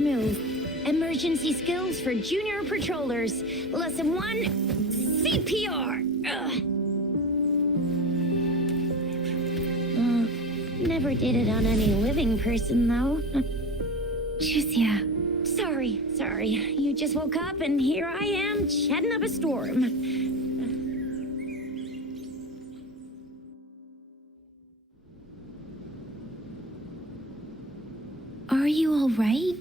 Move. Emergency skills for junior patrollers. Lesson 1, CPR. Never did it on any living person, though. Juicia. Sorry. You just woke up and here I am, chatting up a storm. Are you all right?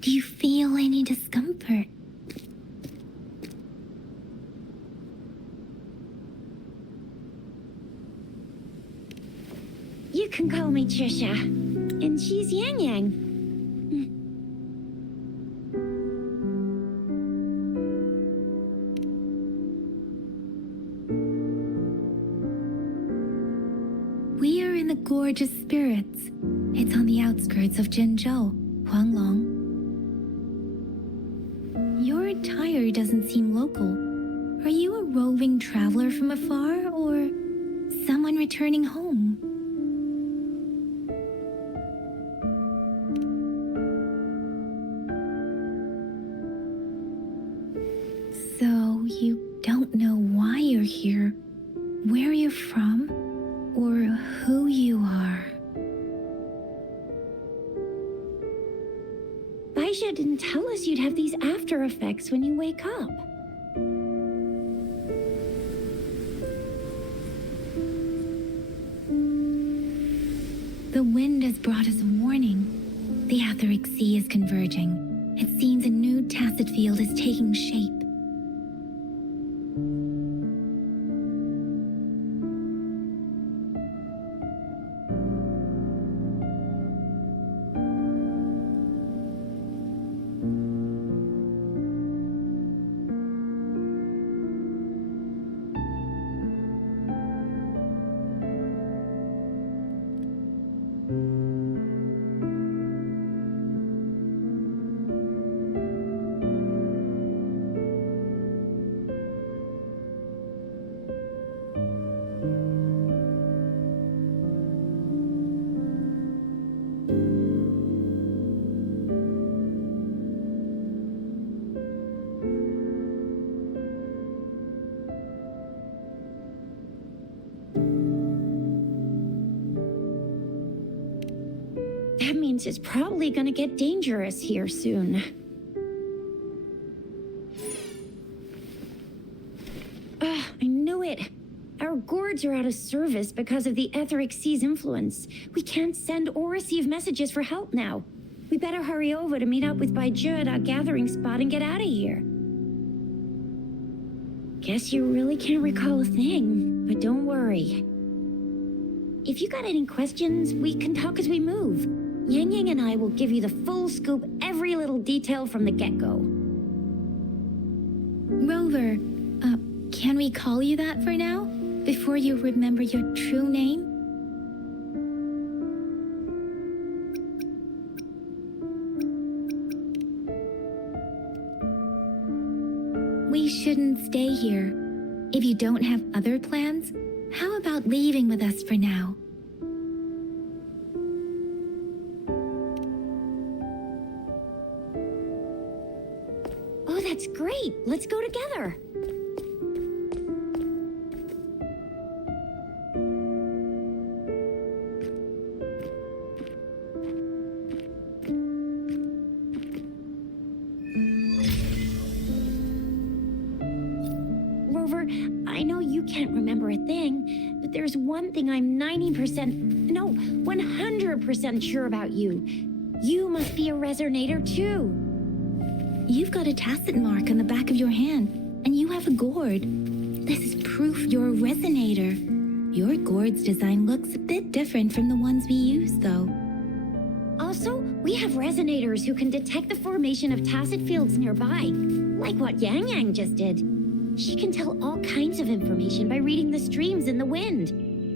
Do you feel any discomfort? You can call me Trisha, and she's Yang Yang. We are in the Gorgeous Spirits. It's on the outskirts of Zhenzhou, Huanglong. Your attire doesn't seem local. Are you a roving traveler from afar, or someone returning home? So you don't know why you're here, where you're from, or who you are. Baisha didn't tell us you'd have these after effects when you wake up. The wind has brought us a warning. The etheric sea is converging. It seems a new tacit field is taking shape. distance is probably gonna get dangerous here soon. I knew it. Our gourds are out of service because of the etheric sea's influence. We can't send or receive messages for help now. We better hurry over to meet up with Baiju at our gathering spot and get out of here. Guess you really can't recall a thing, but don't worry. If you got any questions, we can talk as we move. Yang Yang and I will give you the full scoop, every little detail from the get-go. Rover, can we call you that for now? Before you remember your true name? We shouldn't stay here. If you don't have other plans, how about leaving with us for now? Oh, that's great. Let's go together. Rover, I know you can't remember a thing, but there's one thing I'm 100% sure about you. You must be a resonator too. You've got a tacit mark on the back of your hand, and you have a gourd. This is proof you're a resonator. Your gourd's design looks a bit different from the ones we use, though. Also, we have resonators who can detect the formation of tacit fields nearby, like what Yang Yang just did. She can tell all kinds of information by reading the streams in the wind.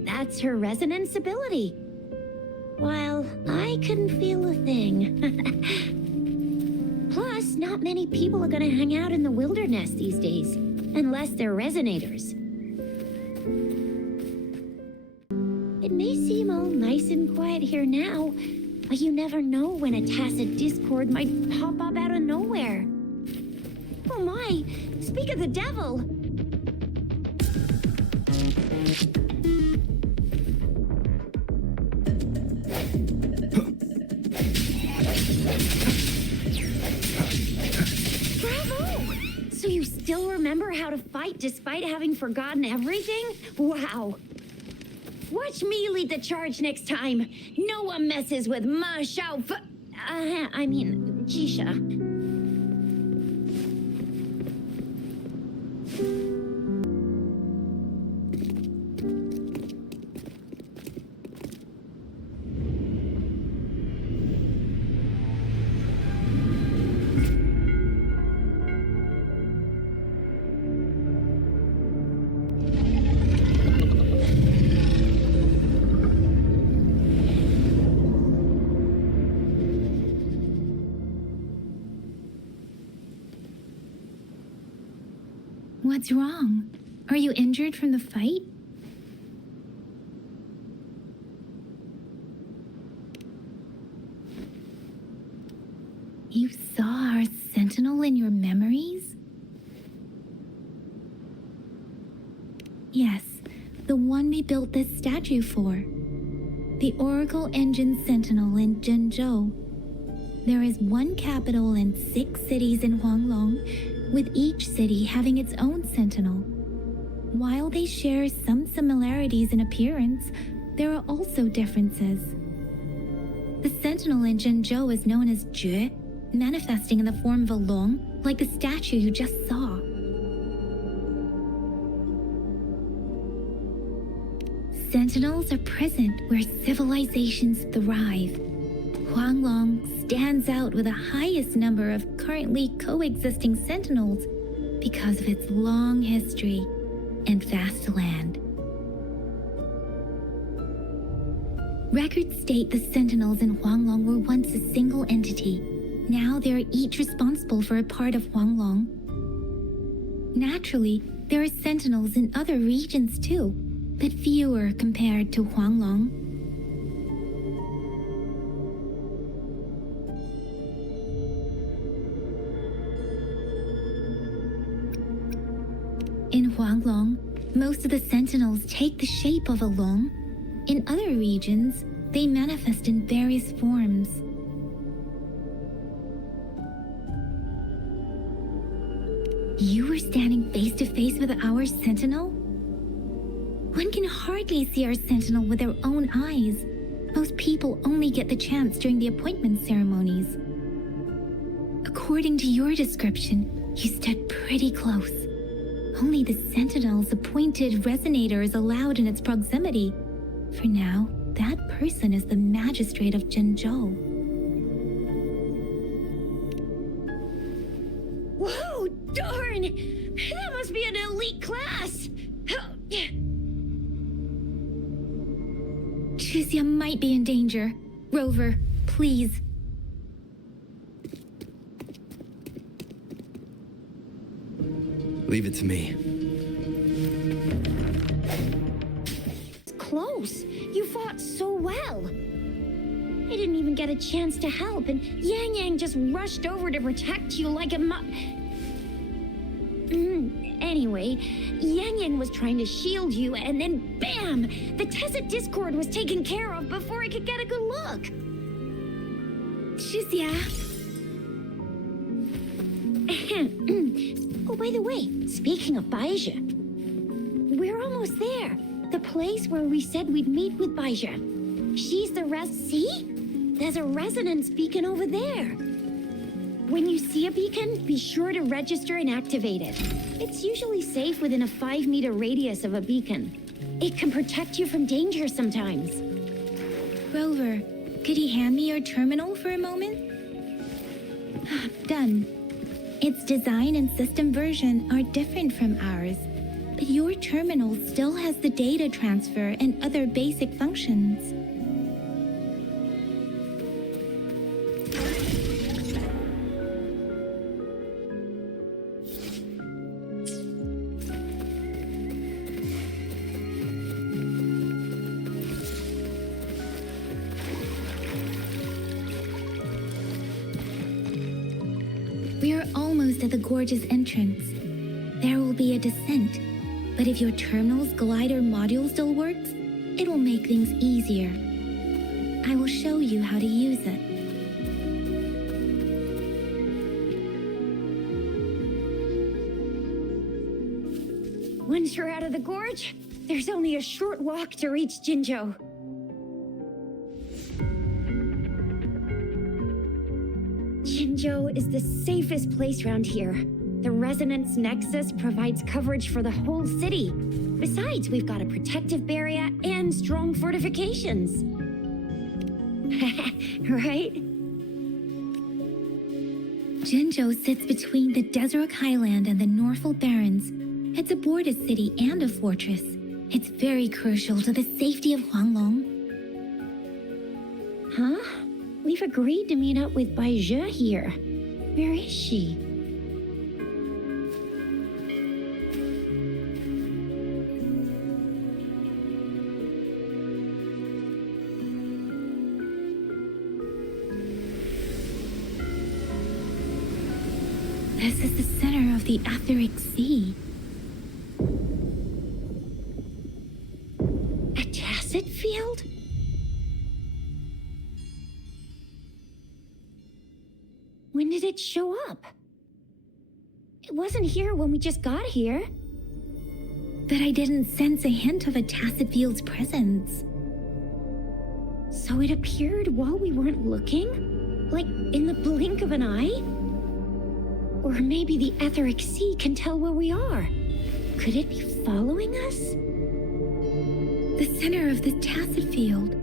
That's her resonance ability. While I couldn't feel a thing. Plus, not many people are gonna hang out in the wilderness these days, unless they're resonators. It may seem all nice and quiet here now, but you never know when a tacit discord might pop up out of nowhere. Oh my, speak of the devil! So you still remember how to fight despite having forgotten everything? Wow. Watch me lead the charge next time. No one messes with Ma Shao Jisha. What's wrong? Are you injured from the fight? You saw our sentinel in your memories? Yes, the one we built this statue for. The Oracle Engine Sentinel in Zhenzhou. There is one capital and 6 cities in Huanglong, with each city having its own sentinel. While they share some similarities in appearance, there are also differences. The sentinel in Zhenzhou is known as Jue, manifesting in the form of a long, like the statue you just saw. Sentinels are present where civilizations thrive. Huanglong stands out with the highest number of currently coexisting sentinels because of its long history and vast land. Records state the sentinels in Huanglong were once a single entity. Now they are each responsible for a part of Huanglong. Naturally, there are sentinels in other regions too, but fewer compared to Huanglong. In Huanglong, most of the sentinels take the shape of a long. In other regions, they manifest in various forms. You were standing face to face with our sentinel? One can hardly see our sentinel with their own eyes. Most people only get the chance during the appointment ceremonies. According to your description, you stood pretty close. Only the sentinel's appointed resonator is allowed in its proximity. For now, that person is the magistrate of Zhengzhou. Whoa, darn! That must be an elite class! Chixia might be in danger. Rover, please. Leave it to me. It's close. You fought so well. I didn't even get a chance to help, and Yang just rushed over to protect you like a Anyway, Yang was trying to shield you, and then BAM! The Tesset Discord was taken care of before I could get a good look. Chixia. Oh, by the way, speaking of Baizhi, we're almost there. The place where we said we'd meet with Baizhi. She's the See? There's a resonance beacon over there. When you see a beacon, be sure to register and activate it. It's usually safe within a 5-meter radius of a beacon. It can protect you from danger sometimes. Rover, could you hand me your terminal for a moment? Done. Its design and system version are different from ours, but your terminal still has the data transfer and other basic functions. We are almost at the gorge's entrance. There will be a descent, but if your terminal's glider module still works, it will make things easier. I will show you how to use it. Once you're out of the gorge, there's only a short walk to reach Jinzhou. Jinzhou is the safest place around here. The resonance nexus provides coverage for the whole city. Besides, we've got a protective barrier and strong fortifications. Right? Jinzhou sits between the Desert Highland and the Norfolk Barrens. It's a border city and a fortress. It's very crucial to the safety of Huanglong. Huh? We've agreed to meet up with Baizhi here. Where is she? This is the center of the Etheric Sea. A tacit field? When did it show up? It wasn't here when we just got here. But I didn't sense a hint of a tacit field's presence. So it appeared while we weren't looking? Like in the blink of an eye? Or maybe the Etheric Sea can tell where we are. Could it be following us? The center of the tacit field.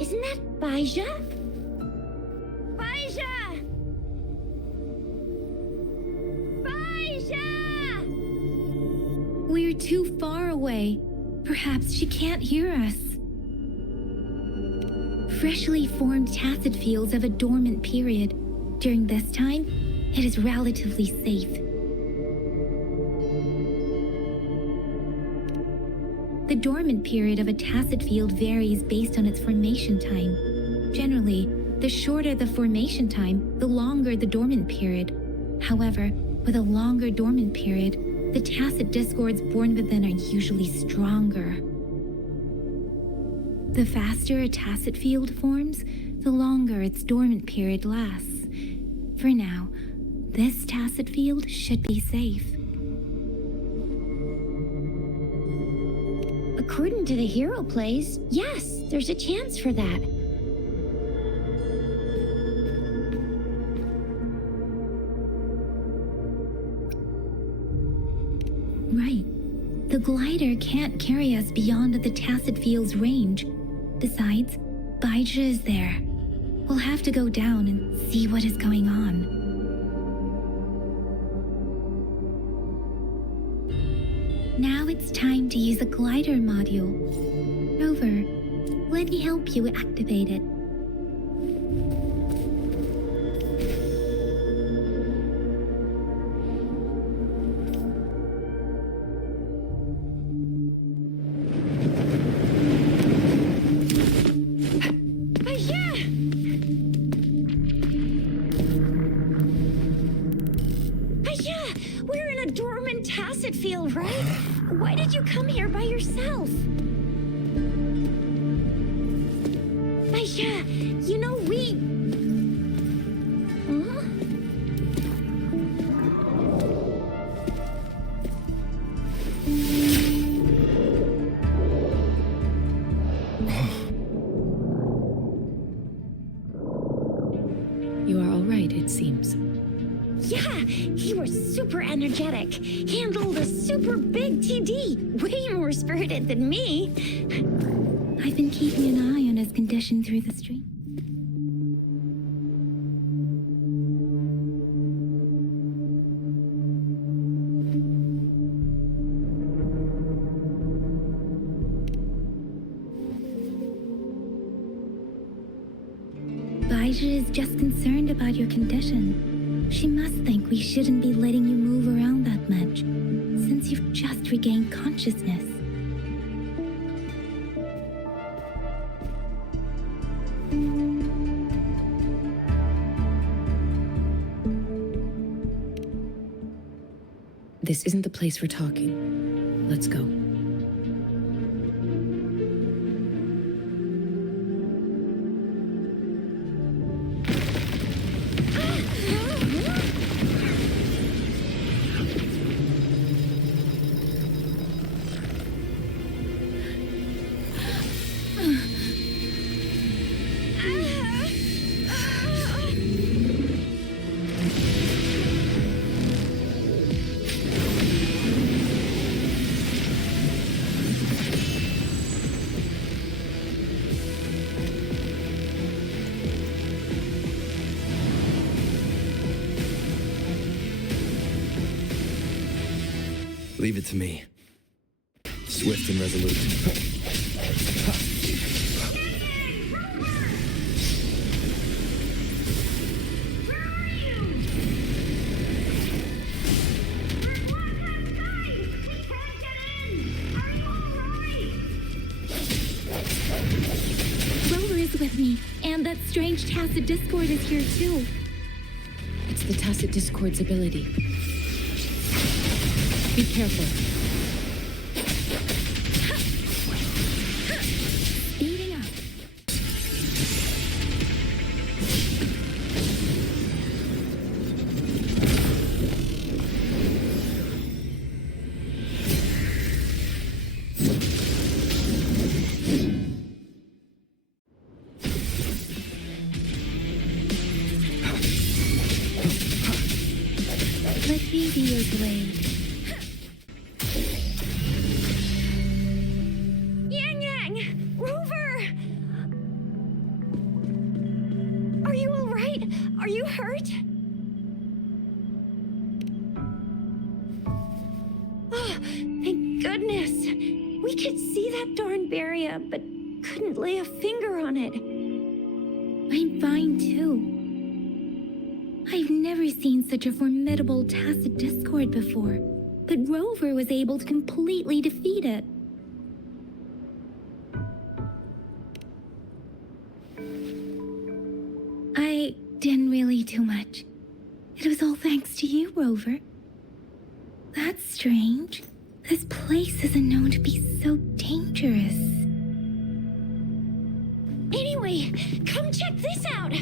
Isn't that Baizhi? Baizhi! Baizhi! We're too far away. Perhaps she can't hear us. Freshly formed tacit fields have a dormant period. During this time, it is relatively safe. The dormant period of a tacit field varies based on its formation time. Generally, the shorter the formation time, the longer the dormant period. However, with a longer dormant period, the tacit discords born within are usually stronger. The faster a tacit field forms, the longer its dormant period lasts. For now, this tacit field should be safe. According to the hero plays, yes, there's a chance for that. Right. The glider can't carry us beyond the tacit field's range. Besides, Baija is there. We'll have to go down and see what is going on. Now it's time to use a glider module. Rover, let me help you activate it. Field, right? Why did you come here by yourself? Baija, you know we... Huh? You are all right, it seems. Yeah, he was super energetic. Handled a super big TD. Way more spirited than me. I've been keeping an eye on his condition through the stream. Baija is just concerned about your condition. She must think we shouldn't be letting you move around that much, since you've just regained consciousness. This isn't the place for talking. Let's go. Leave it to me. Swift and resolute. Rover is with me, and that strange tacit discord is here too. It's the tacit discord's ability. Be careful. Speeding up. Let me be your blade. Rover! Are you all right? Are you hurt? Oh, thank goodness. We could see that darn barrier, but couldn't lay a finger on it. I'm fine too. I've never seen such a formidable tacit discord before, but Rover was able to completely defeat it. I didn't really do much. It was all thanks to you, Rover. That's strange. This place isn't known to be so dangerous. Anyway, Anyway, come check this out.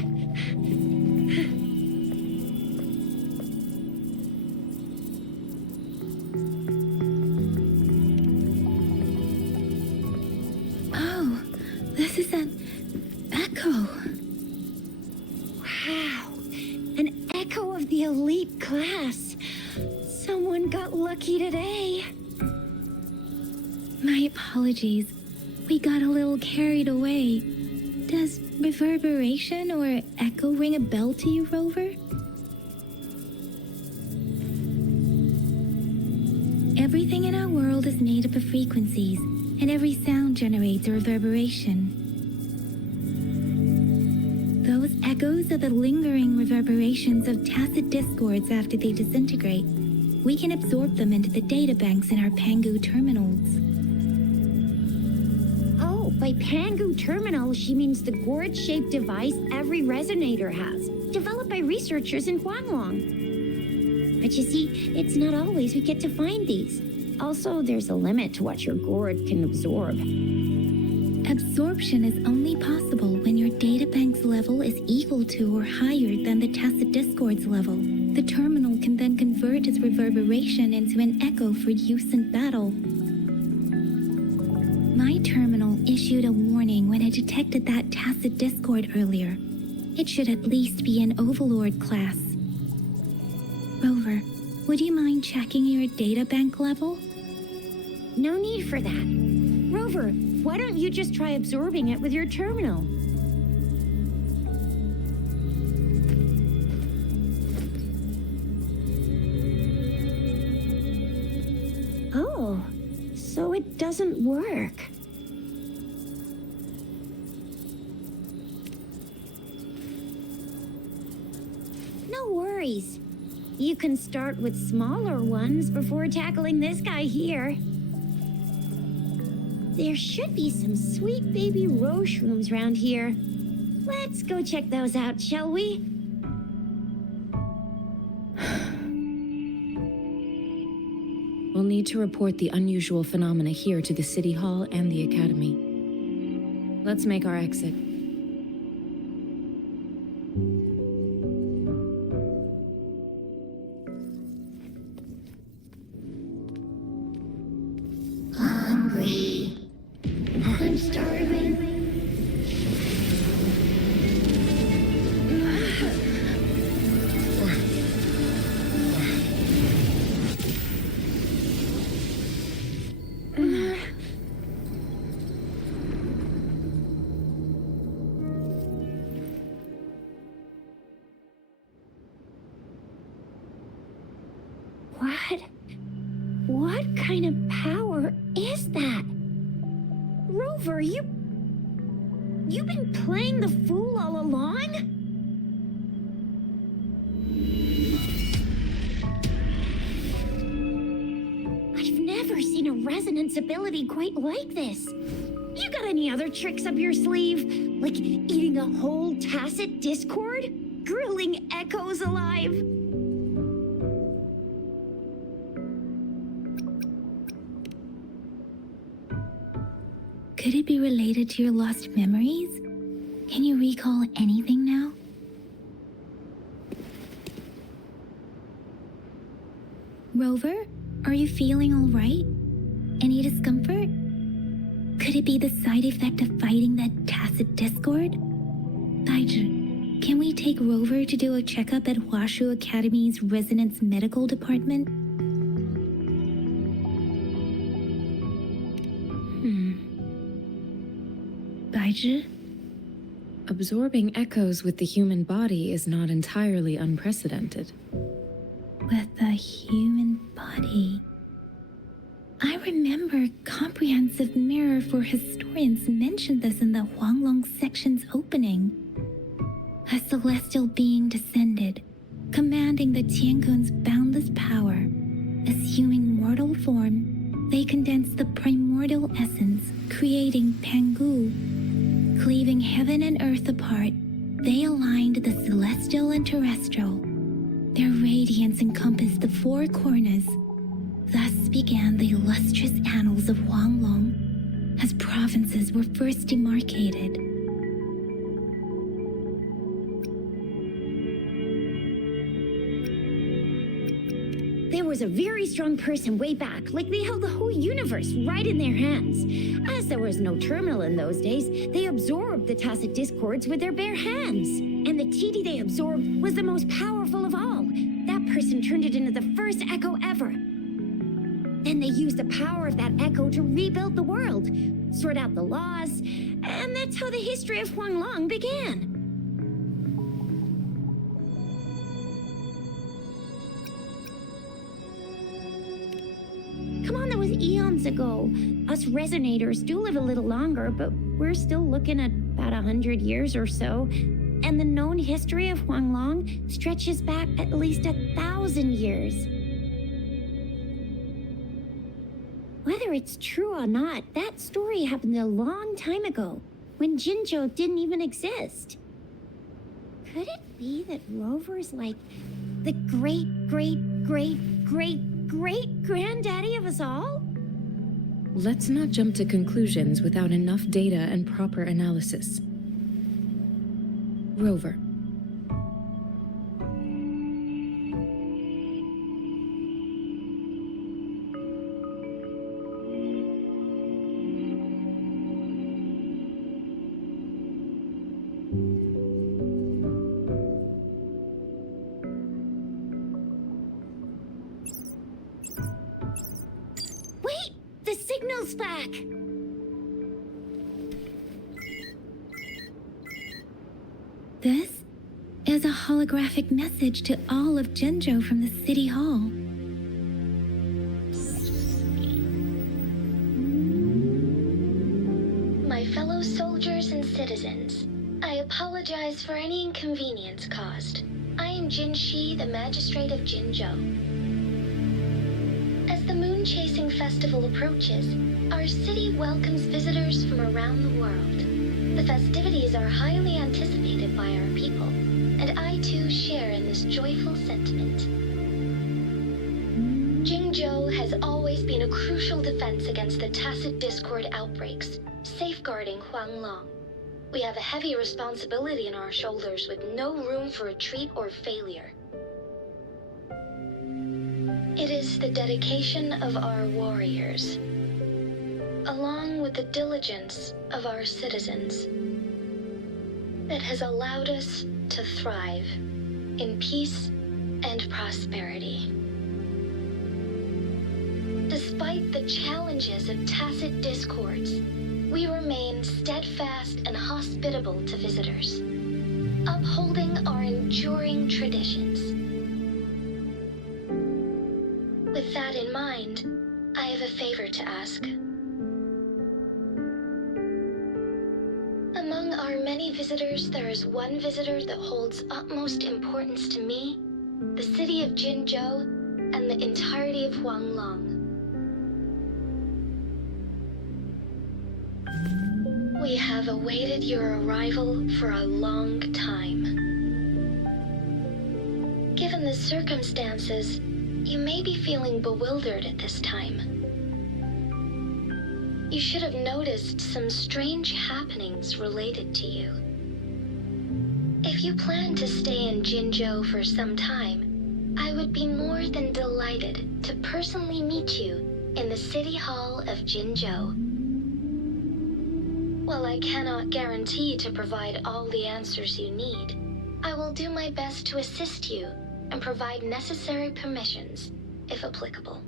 Oh, this is an echo. Wow, an echo of the elite class. Someone got lucky today. My apologies. We got a little carried away. Does reverberation or echo ring a bell to you, Rover? Everything in our world is made up of frequencies, and every sound generates a reverberation. Those echoes are the lingering reverberations of tacit discords after they disintegrate. We can absorb them into the data banks in our Pangu terminals. By Pangu terminal, she means the gourd-shaped device every resonator has, developed by researchers in Huanglong. But you see, it's not always we get to find these. Also, there's a limit to what your gourd can absorb. Absorption is only possible when your databank's level is equal to or higher than the tacit discord's level. The terminal can then convert its reverberation into an echo for use in battle. My terminal issued a warning when it detected that tacit discord earlier. It should at least be an Overlord class. Rover, would you mind checking your databank level? No need for that. Rover, why don't you just try absorbing it with your terminal? Oh, so it doesn't work. No worries. You can start with smaller ones before tackling this guy here. There should be some sweet baby Roche rooms around here. Let's go check those out, shall we? We'll need to report the unusual phenomena here to the City Hall and the Academy. Let's make our exit. Hungry. I'm starving. What kind of power is that? Rover, you've been playing the fool all along? I've never seen a resonance ability quite like this. You got any other tricks up your sleeve? Like eating a whole tacit discord? Grilling echoes alive? Could it be related to your lost memories? Can you recall anything now? Rover, are you feeling all right? Any discomfort? Could it be the side effect of fighting that tacit discord? Daiju, can we take Rover to do a checkup at Hwashu Academy's Resonance Medical Department? Daiju? Absorbing echoes with the human body is not entirely unprecedented. With the human body. I remember Comprehensive Mirror for Historians mentioned this in the Huanglong section's opening. A celestial being descended, commanding the Tiankun's boundless power. Assuming mortal form, they condensed the primordial essence, creating Pangu. Cleaving heaven and earth apart, they aligned the celestial and terrestrial. Their radiance encompassed the four corners. Thus began the illustrious annals of Huanglong, as provinces were first demarcated. There was a very strong person way back, like they held the whole universe right in their hands. As there was no terminal in those days, they absorbed the tacit discords with their bare hands. And the TD they absorbed was the most powerful of all. That person turned it into the first echo ever. Then they used the power of that echo to rebuild the world, sort out the laws, and that's how the history of Huanglong began. Come on, that was eons ago. Us resonators do live a little longer, but we're still looking at about 100 years or so. And the known history of Huanglong stretches back at least 1,000 years. Whether it's true or not, that story happened a long time ago, when Jinzhou didn't even exist. Could it be that Rover's like the great-great-great-great-great-granddaddy of us all? Let's not jump to conclusions without enough data and proper analysis. Rover. Wait! The signal's back! This is a holographic message to all of Jinzhou from the City Hall. My fellow soldiers and citizens, I apologize for any inconvenience caused. I am Jin Shi, the magistrate of Jinzhou. As the moon-chasing festival approaches, our city welcomes visitors from around the world. The festivities are highly anticipated by our people, and I too share in this joyful sentiment. Jinzhou has always been a crucial defense against the tacit discord outbreaks, safeguarding Huanglong. We have a heavy responsibility on our shoulders with no room for retreat or failure. It is the dedication of our warriors, along with the diligence of our citizens, that has allowed us to thrive in peace and prosperity. Despite the challenges of tacit discords, we remain steadfast and hospitable to visitors, upholding our enduring traditions. With that in mind, I have a favor to ask. Among our many visitors, there is one visitor that holds utmost importance to me, the city of Jinzhou, and the entirety of Huanglong. We have awaited your arrival for a long time. Given the circumstances, you may be feeling bewildered at this time. You should have noticed some strange happenings related to you. If you plan to stay in Jinzhou for some time, I would be more than delighted to personally meet you in the City Hall of Jinzhou. While I cannot guarantee to provide all the answers you need, I will do my best to assist you and provide necessary permissions, if applicable.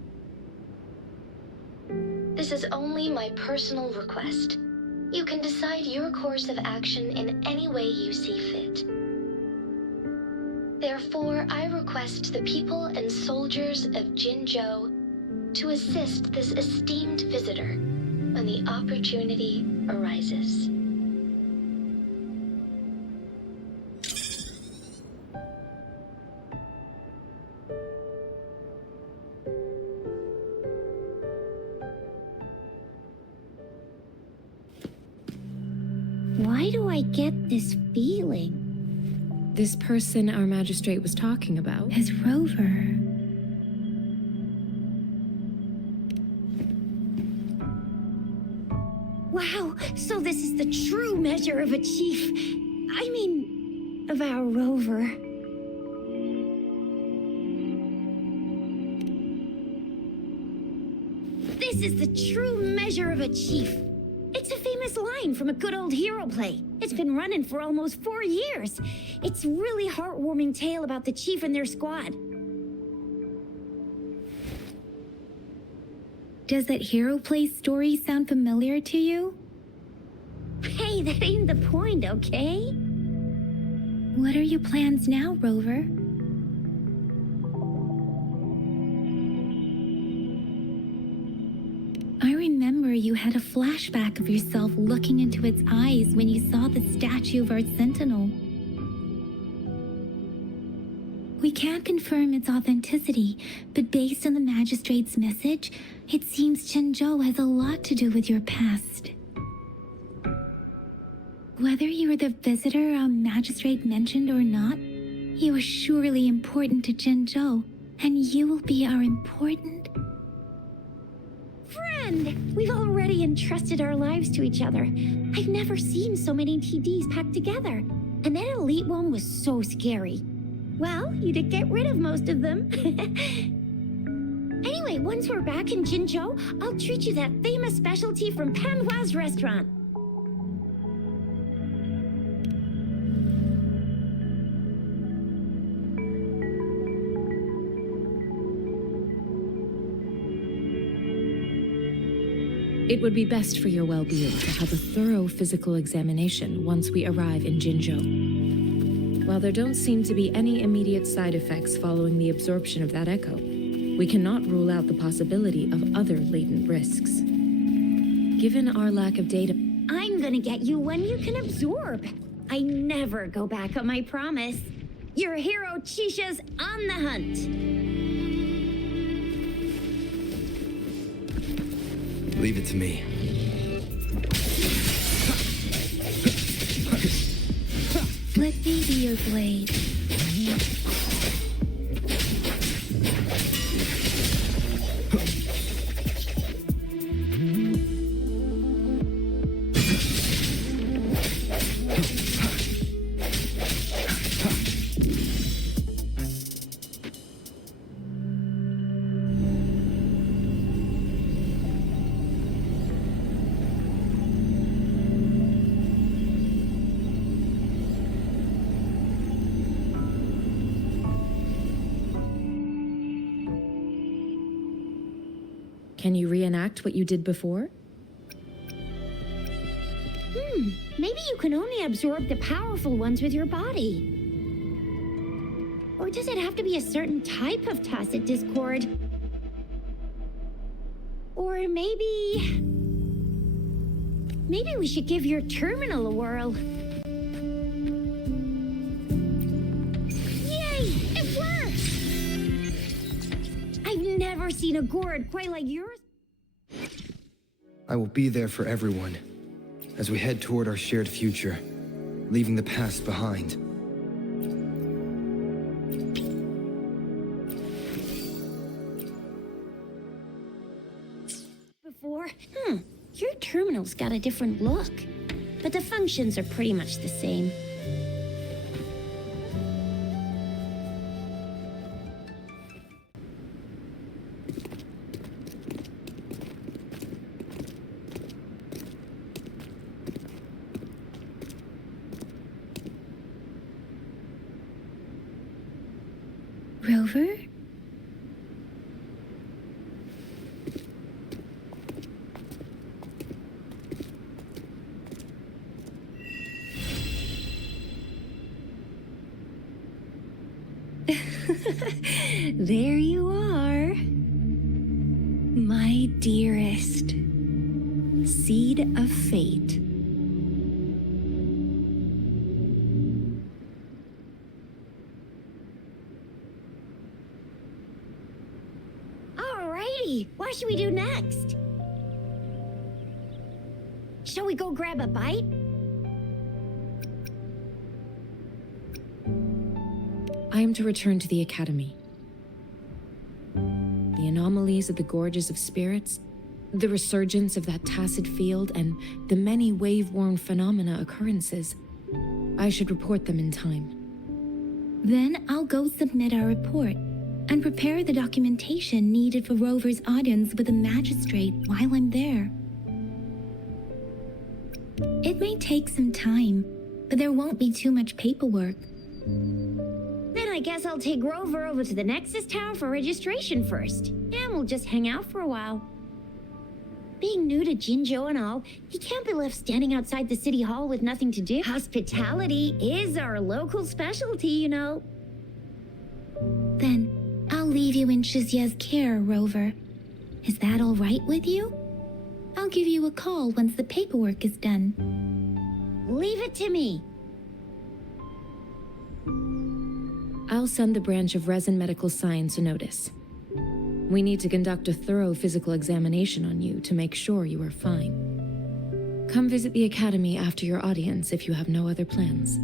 This is only my personal request. You can decide your course of action in any way you see fit. Therefore, I request the people and soldiers of Jinzhou to assist this esteemed visitor when the opportunity arises. Why do I get this feeling? This person our magistrate was talking about Is Rover. Wow, so this is the true measure of a chief. I mean, of our Rover. This is the true measure of a chief. It's a famous line from a good old hero play. It's been running for almost 4 years. It's a really heartwarming tale about the chief and their squad. Does that hero play story sound familiar to you? Hey, that ain't the point, okay? What are your plans now, Rover? I remember you had a flashback of yourself looking into its eyes when you saw the statue of our sentinel. We can't confirm its authenticity, but based on the magistrate's message, it seems Zhenzhou has a lot to do with your past. Whether you were the visitor our magistrate mentioned or not, you are surely important to Zhenzhou, and you will be our important friend! We've already entrusted our lives to each other. I've never seen so many TDs packed together. And that elite one was so scary. Well, you did get rid of most of them. Anyway, once we're back in Zhenzhou, I'll treat you that famous specialty from Panhua's restaurant. It would be best for your well-being to have a thorough physical examination once we arrive in Zhenzhou. While there don't seem to be any immediate side effects following the absorption of that echo, we cannot rule out the possibility of other latent risks. Given our lack of data, I'm gonna get you one you can absorb. I never go back on my promise. Your hero Chisha's on the hunt. Leave it to me. Let me be your blade. can you reenact what you did before? Maybe you can only absorb the powerful ones with your body. Or does it have to be a certain type of tacit discord? Or maybe we should give your terminal a whirl. Yay! It worked! I've never seen a gourd quite like yours. I will be there for everyone as we head toward our shared future, leaving the past behind. Before, your terminal's got a different look, but the functions are pretty much the same. Rover? There you are. My dearest. Seed of fate. Alrighty, what should we do next? Shall we go grab a bite? I am to return to the Academy. The anomalies of the Gorges of Spirits, the resurgence of that tacit field, and the many wave-worn phenomena occurrences. I should report them in time. Then I'll go submit our report. and prepare the documentation needed for Rover's audience with the magistrate while I'm there. It may take some time, but there won't be too much paperwork. Then I guess I'll take Rover over to the Nexus Tower for registration first, and we'll just hang out for a while. Being new to Jinzhou and all, he can't be left standing outside the city hall with nothing to do. Hospitality is our local specialty, you know. Then I'll leave you in Shizia's care, Rover. Is that all right with you? I'll give you a call once the paperwork is done. Leave it to me. I'll send the branch of Resin Medical Science a notice. We need to conduct a thorough physical examination on you to make sure you are fine. Come visit the academy after your audience if you have no other plans.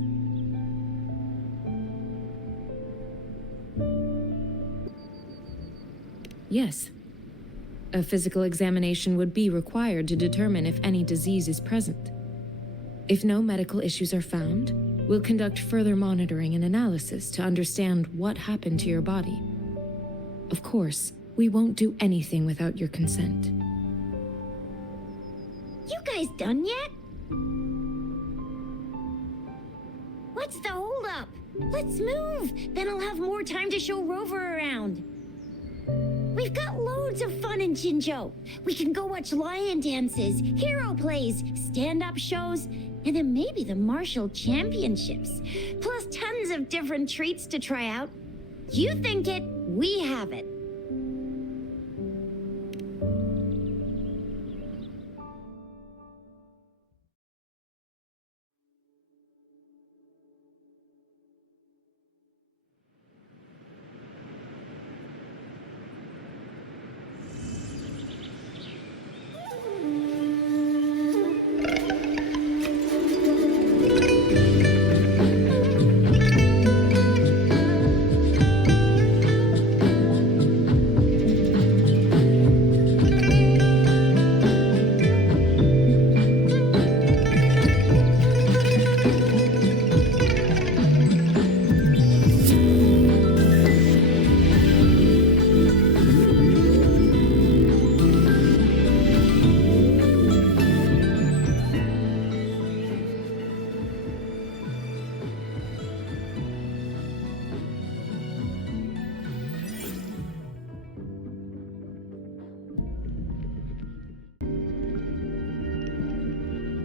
Yes. A physical examination would be required to determine if any disease is present. If no medical issues are found, we'll conduct further monitoring and analysis to understand what happened to your body. Of course, we won't do anything without your consent. You guys done yet? What's the holdup? Let's move! Then I'll have more time to show Rover around. We've got loads of fun in Jinzhou. We can go watch lion dances, hero plays, stand-up shows, and then maybe the martial championships. Plus tons of different treats to try out. You think it, we have it.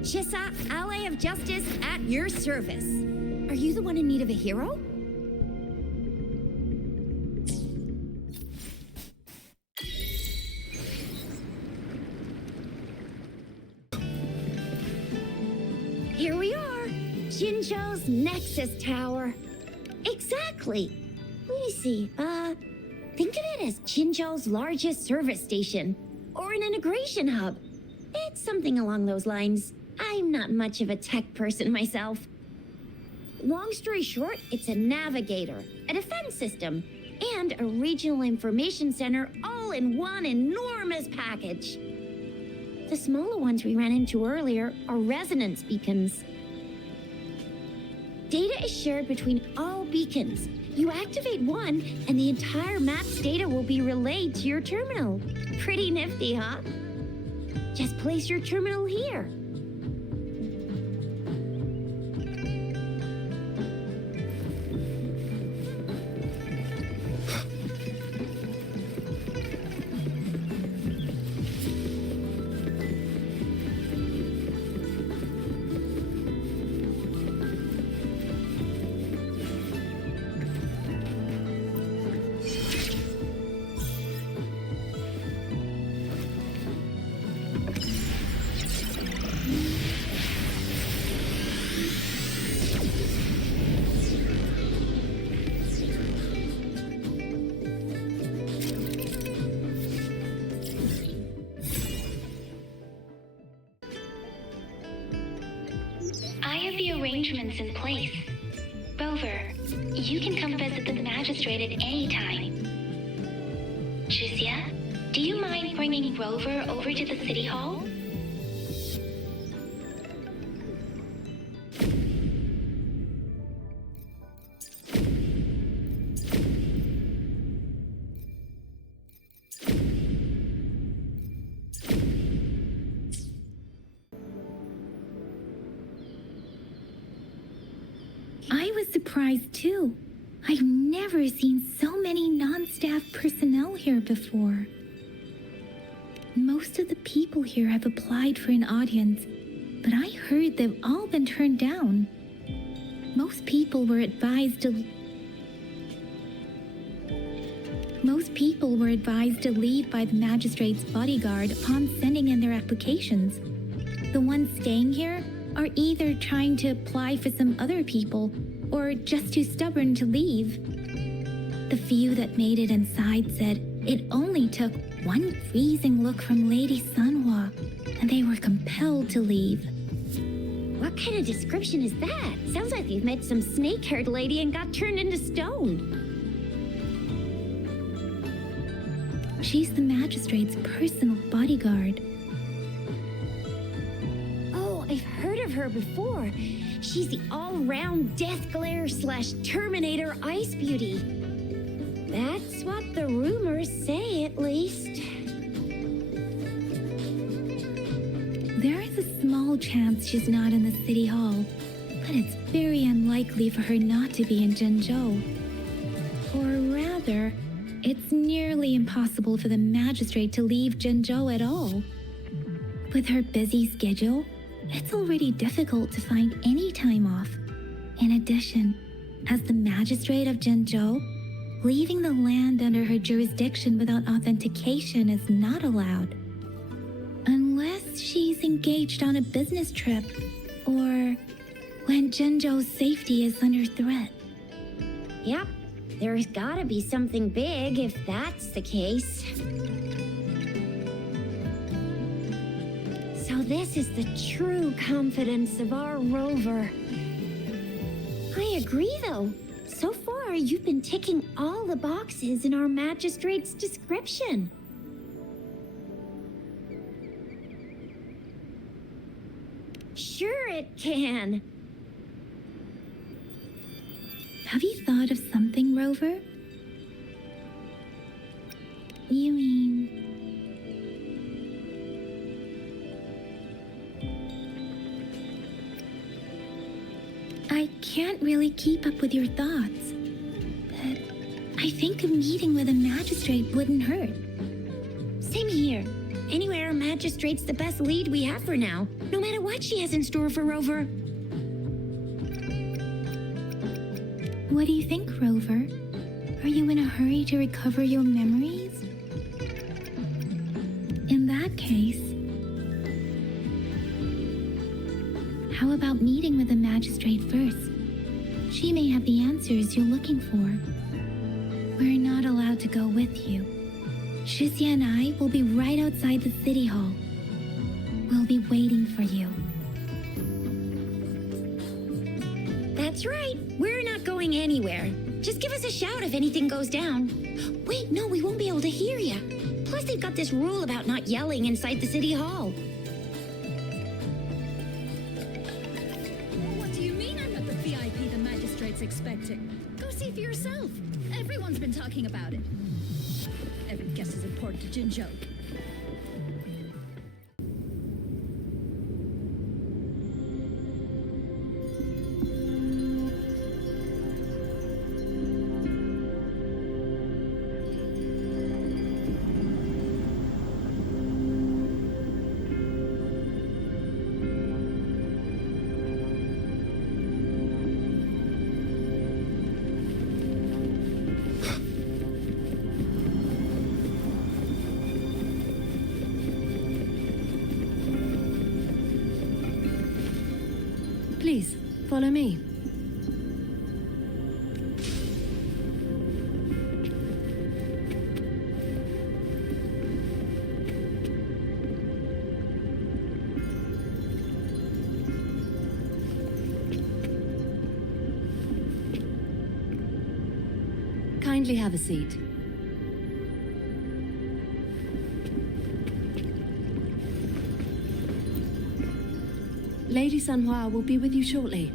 Shisa, ally of justice, at your service. Are you the one in need of a hero? Here we are, Jinzhou's Nexus Tower. Exactly. Let me see, think of it as Jinzhou's largest service station, or an integration hub. It's something along those lines. I'm not much of a tech person myself. Long story short, it's a navigator, a defense system, and a regional information center all in one enormous package. The smaller ones we ran into earlier are resonance beacons. Data is shared between all beacons. You activate one, and the entire map's data will be relayed to your terminal. Pretty nifty, huh? Just place your terminal here. Arrangements in place. Rover, you can come visit the magistrate at any time. Shizia, do you mind bringing Rover over to the city hall? was surprised too. I've never seen so many non-staff personnel here before. Most of the people here have applied for an audience, but I heard they've all been turned down. Most people were advised to leave by the magistrate's bodyguard upon sending in their applications. The ones staying here are either trying to apply for some other people or just too stubborn to leave. The few that made it inside said it only took one freezing look from Lady Sanhua, and they were compelled to leave. What kind of description is that? Sounds like you've met some snake-haired lady and got turned into stone. She's the magistrate's personal bodyguard. Oh, I've heard of her before. She's the all-round death glare / Terminator ice beauty. That's what the rumors say, at least. There is a small chance she's not in the city hall, but it's very unlikely for her not to be in Jinzhou. Or rather, it's nearly impossible for the magistrate to leave Jinzhou at all. With her busy schedule, it's already difficult to find any time off. In addition, as the magistrate of Jinzhou, leaving the land under her jurisdiction without authentication is not allowed. Unless she's engaged on a business trip, or when Jinzhou's safety is under threat. Yep, there's gotta be something big if that's the case. So this is the true confidence of our Rover. I agree, though. So far, you've been ticking all the boxes in our magistrate's description. Sure it can. Have you thought of something, Rover? You mean... I can't really keep up with your thoughts, but I think a meeting with a magistrate wouldn't hurt. Same here. Anyway, our magistrate's the best lead we have for now, no matter what she has in store for Rover. What do you think, Rover? Are you in a hurry to recover your memories? In that case, how about meeting with the magistrate first? She may have the answers you're looking for. We're not allowed to go with you. Shizia and I will be right outside the city hall. We'll be waiting for you. That's right. We're not going anywhere. Just give us a shout if anything goes down. Wait, no, we won't be able to hear you. Plus, they've got this rule about not yelling inside the city hall. What do you mean I'm not the VIP the magistrate's expecting? Go see for yourself. Everyone's been talking about it. Every guest is important to Jinzhou. Please, follow me. Kindly have a seat. Lady Sanhua will be with you shortly.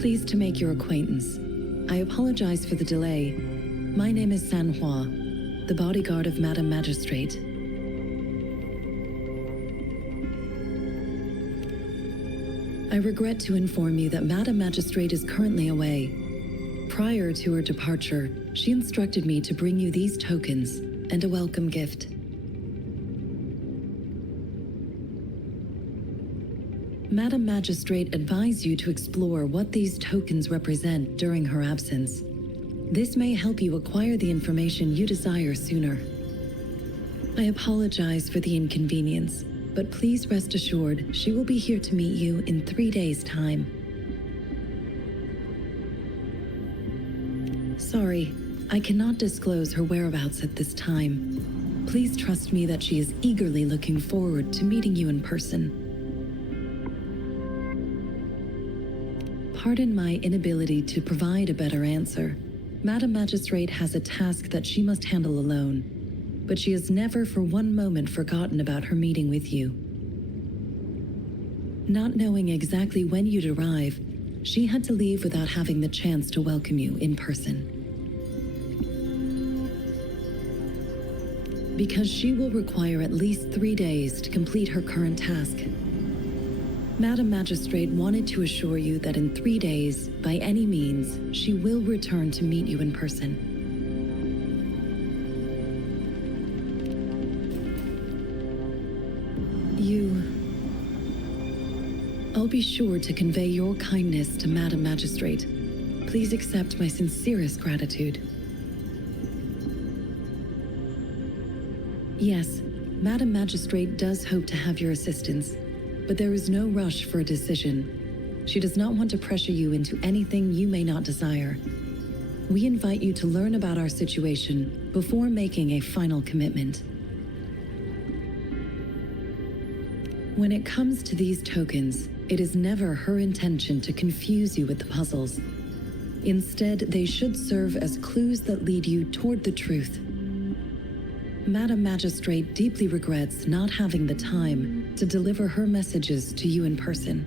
Pleased to make your acquaintance. I apologize for the delay. My name is Sanhua, the bodyguard of Madam Magistrate. I regret to inform you that Madam Magistrate is currently away. Prior to her departure, she instructed me to bring you these tokens and a welcome gift. Madam Magistrate advised you to explore what these tokens represent during her absence. This may help you acquire the information you desire sooner. I apologize for the inconvenience, but please rest assured she will be here to meet you in 3 days' time. Sorry, I cannot disclose her whereabouts at this time. Please trust me that she is eagerly looking forward to meeting you in person. Pardon my inability to provide a better answer. Madam Magistrate has a task that she must handle alone, but she has never for one moment forgotten about her meeting with you. Not knowing exactly when you'd arrive, she had to leave without having the chance to welcome you in person. Because she will require at least 3 days to complete her current task, Madam Magistrate wanted to assure you that in 3 days, by any means, she will return to meet you in person. I'll be sure to convey your kindness to Madam Magistrate. Please accept my sincerest gratitude. Yes, Madam Magistrate does hope to have your assistance, but there is no rush for a decision. She does not want to pressure you into anything you may not desire. We invite you to learn about our situation before making a final commitment. When it comes to these tokens, it is never her intention to confuse you with the puzzles. Instead, they should serve as clues that lead you toward the truth. Madam Magistrate deeply regrets not having the time to deliver her messages to you in person.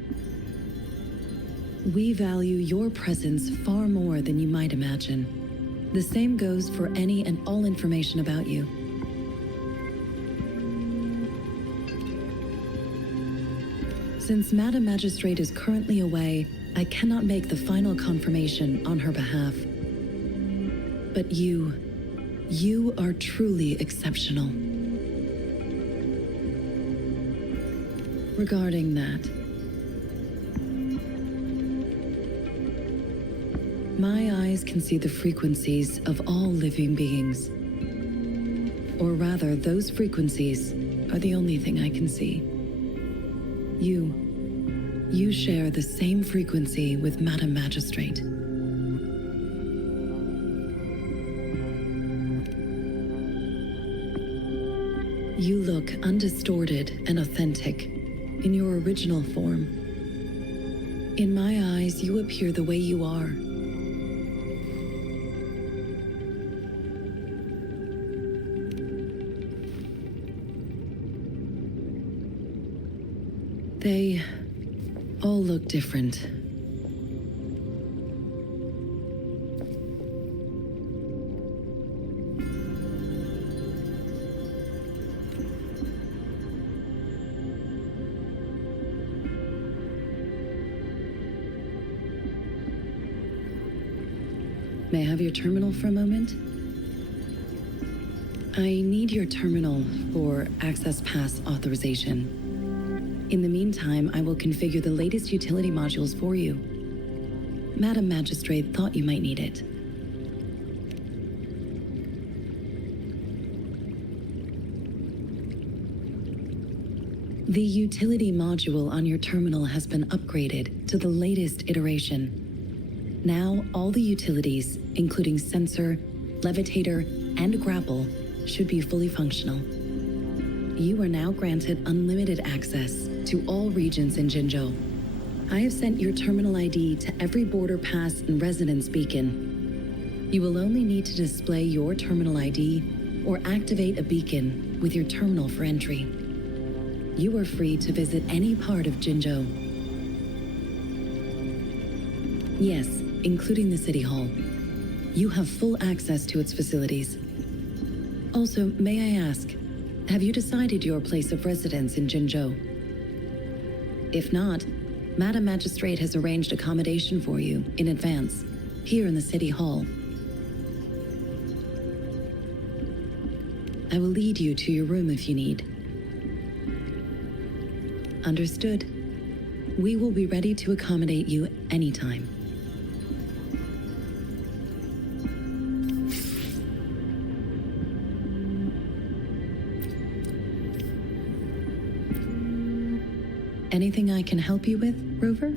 We value your presence far more than you might imagine. The same goes for any and all information about you. Since Madam Magistrate is currently away, I cannot make the final confirmation on her behalf. But you are truly exceptional. Regarding that, my eyes can see the frequencies of all living beings. Or rather, those frequencies are the only thing I can see. You share the same frequency with Madam Magistrate. You look undistorted and authentic in your original form. In my eyes, you appear the way you are. They all look different. May I have your terminal for a moment? I need your terminal for Access Pass authorization. In the meantime, I will configure the latest utility modules for you. Madam Magistrate thought you might need it. The utility module on your terminal has been upgraded to the latest iteration. Now, all the utilities, including sensor, levitator, and grapple, should be fully functional. You are now granted unlimited access to all regions in Jinzhou. I have sent your terminal ID to every border pass and residence beacon. You will only need to display your terminal ID or activate a beacon with your terminal for entry. You are free to visit any part of Jinzhou. Yes, including the City Hall. You have full access to its facilities. Also, may I ask, have you decided your place of residence in Jinzhou? If not, Madam Magistrate has arranged accommodation for you in advance, here in the City Hall. I will lead you to your room if you need. Understood. We will be ready to accommodate you anytime. Anything I can help you with, Rover?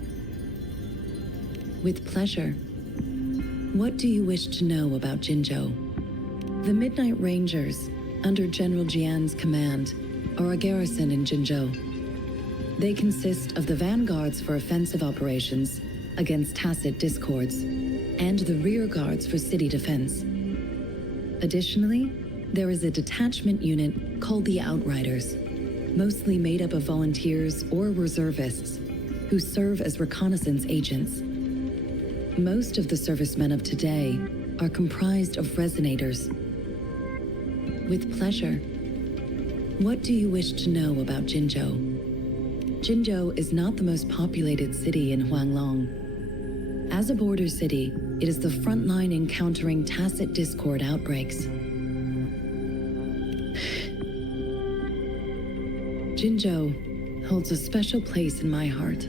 With pleasure. What do you wish to know about Jinzhou? The Midnight Rangers, under General Jian's command, are a garrison in Jinzhou. They consist of the vanguards for offensive operations against tacit discords, and the rear guards for city defense. Additionally, there is a detachment unit called the Outriders, mostly made up of volunteers or reservists who serve as reconnaissance agents. Most of the servicemen of today are comprised of resonators. With pleasure. What do you wish to know about Jinzhou? Jinzhou is not the most populated city in Huanglong. As a border city, it is the front line encountering tacit discord outbreaks. Jinzhou holds a special place in my heart.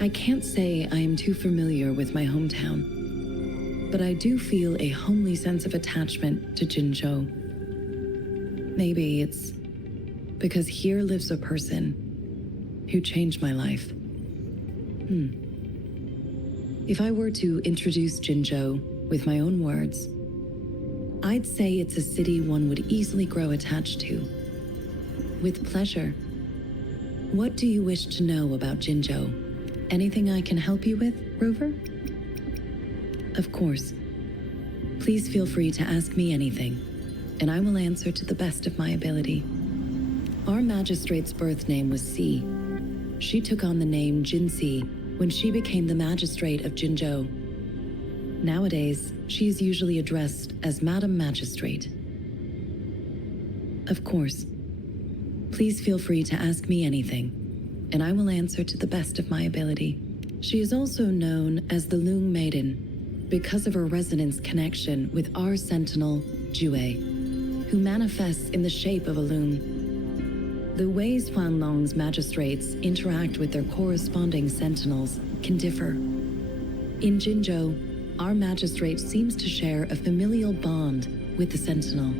I can't say I am too familiar with my hometown, but I do feel a homely sense of attachment to Jinzhou. Maybe it's because here lives a person who changed my life. If I were to introduce Jinzhou with my own words, I'd say it's a city one would easily grow attached to. With pleasure. What do you wish to know about Jinzhou? Anything I can help you with, Rover? Of course. Please feel free to ask me anything, and I will answer to the best of my ability. Our magistrate's birth name was Si. She took on the name Jinsi when she became the magistrate of Jinzhou. Nowadays, she is usually addressed as Madam Magistrate. Of course. Please feel free to ask me anything, and I will answer to the best of my ability. She is also known as the Loong Maiden because of her resonance connection with our sentinel, Jue, who manifests in the shape of a loon. The ways Huanglong's magistrates interact with their corresponding sentinels can differ. In Jinzhou, our magistrate seems to share a familial bond with the sentinel.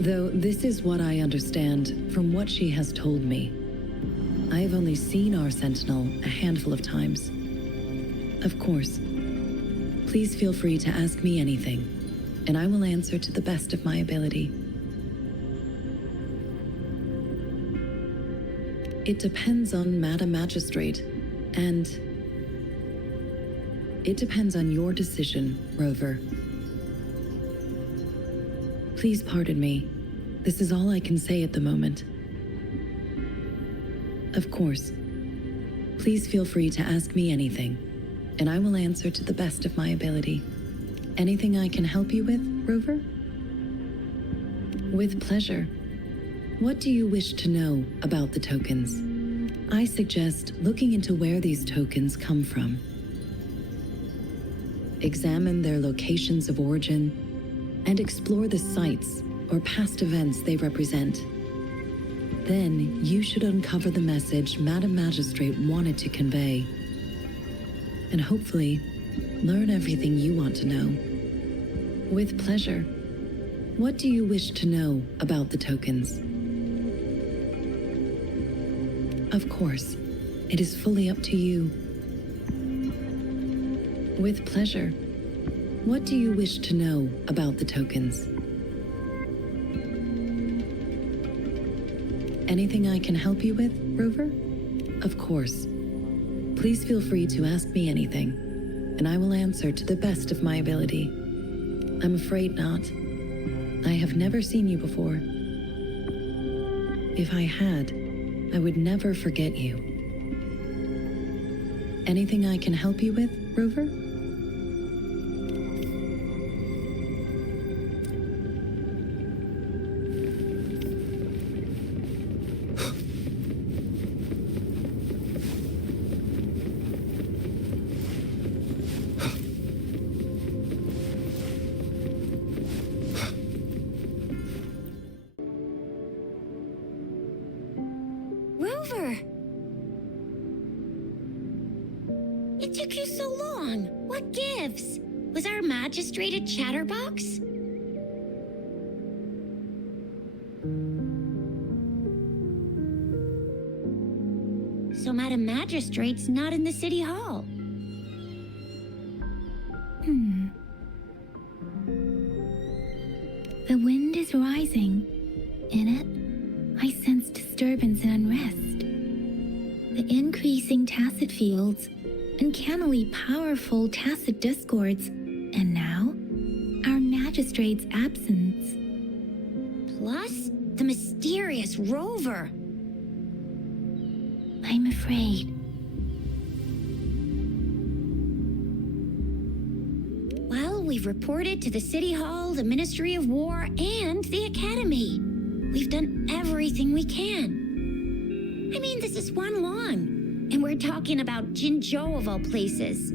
Though this is what I understand from what she has told me. I have only seen our sentinel a handful of times. Of course. Please feel free to ask me anything, and I will answer to the best of my ability. It depends on Madam Magistrate, and it depends on your decision, Rover. Please pardon me. This is all I can say at the moment. Of course. Please feel free to ask me anything, and I will answer to the best of my ability. Anything I can help you with, Rover? With pleasure. What do you wish to know about the tokens? I suggest looking into where these tokens come from. Examine their locations of origin and explore the sites or past events they represent. Then you should uncover the message Madam Magistrate wanted to convey, and hopefully learn everything you want to know. With pleasure. What do you wish to know about the tokens? Of course, it is fully up to you. With pleasure. What do you wish to know about the tokens? Anything I can help you with, Rover? Of course. Please feel free to ask me anything, and I will answer to the best of my ability. I'm afraid not. I have never seen you before. If I had, I would never forget you. Anything I can help you with, Rover? Rover! It took you so long. What gives? Was our magistrate a chatterbox? So Madam Magistrate's not in the city hall. The wind is rising. In it, I sense disturbance and unrest. The increasing tacit fields, uncannily powerful tacit discords, and now, our magistrate's absence. Plus, the mysterious Rover. I'm afraid. Well, we've reported to the City Hall, the Ministry of War, and the Academy. We've done everything we can. I mean, this is one long, and we're talking about Jinzhou of all places.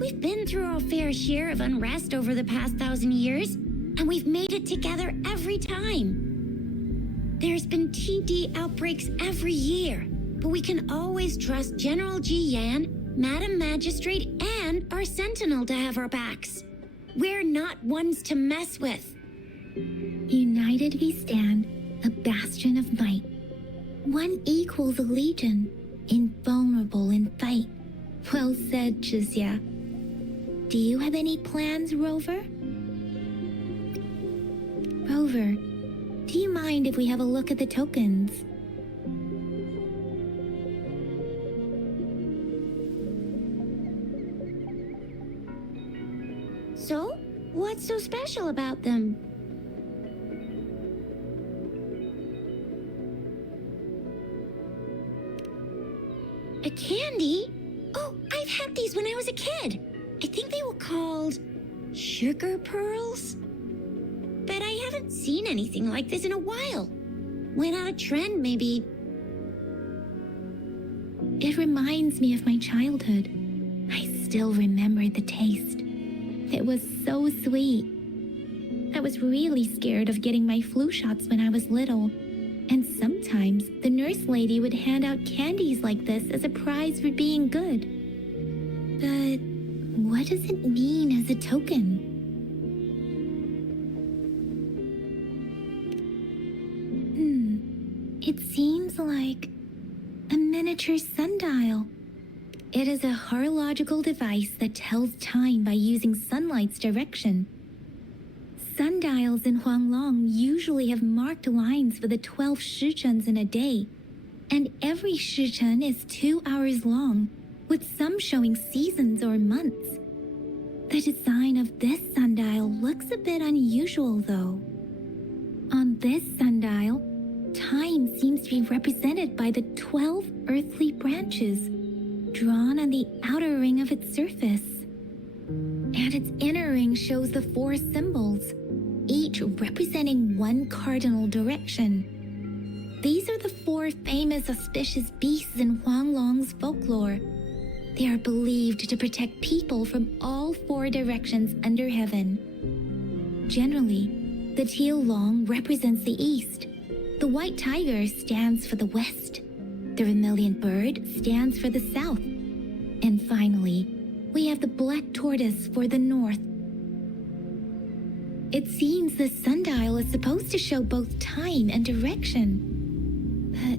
We've been through our fair share of unrest over the past 1,000 years, and we've made it together every time. There's been TD outbreaks every year, but we can always trust General Ji Yan, Madam Magistrate, and our Sentinel to have our backs. We're not ones to mess with. United we stand, a bastion of might. One equals a legion, invulnerable in fight. Well said, Chixia. Do you have any plans, Rover? Rover, do you mind if we have a look at the tokens? So, what's so special about them? A candy? Oh, I've had these when I was a kid. I think they were called sugar pearls. But I haven't seen anything like this in a while. Went out of trend, maybe. It reminds me of my childhood. I still remember the taste. It was so sweet. I was really scared of getting my flu shots when I was little. And sometimes the nurse lady would hand out candies like this as a prize for being good. But what does it mean as a token? It seems like a miniature sundial. It is a horological device that tells time by using sunlight's direction. Sundials in Huanglong usually have marked lines for the 12 shichens in a day, and every shichen is 2 hours long, with some showing seasons or months. The design of this sundial looks a bit unusual, though. On this sundial, time seems to be represented by the 12 earthly branches, drawn on the outer ring of its surface. And its inner ring shows the 4 symbols, each representing one cardinal direction. These are the 4 famous auspicious beasts in Huanglong's folklore. They are believed to protect people from all 4 directions under heaven. Generally, the teal long represents the east. The white tiger stands for the west. The vermilion bird stands for the south. And finally, we have the black tortoise for the north. It seems the sundial is supposed to show both time and direction. But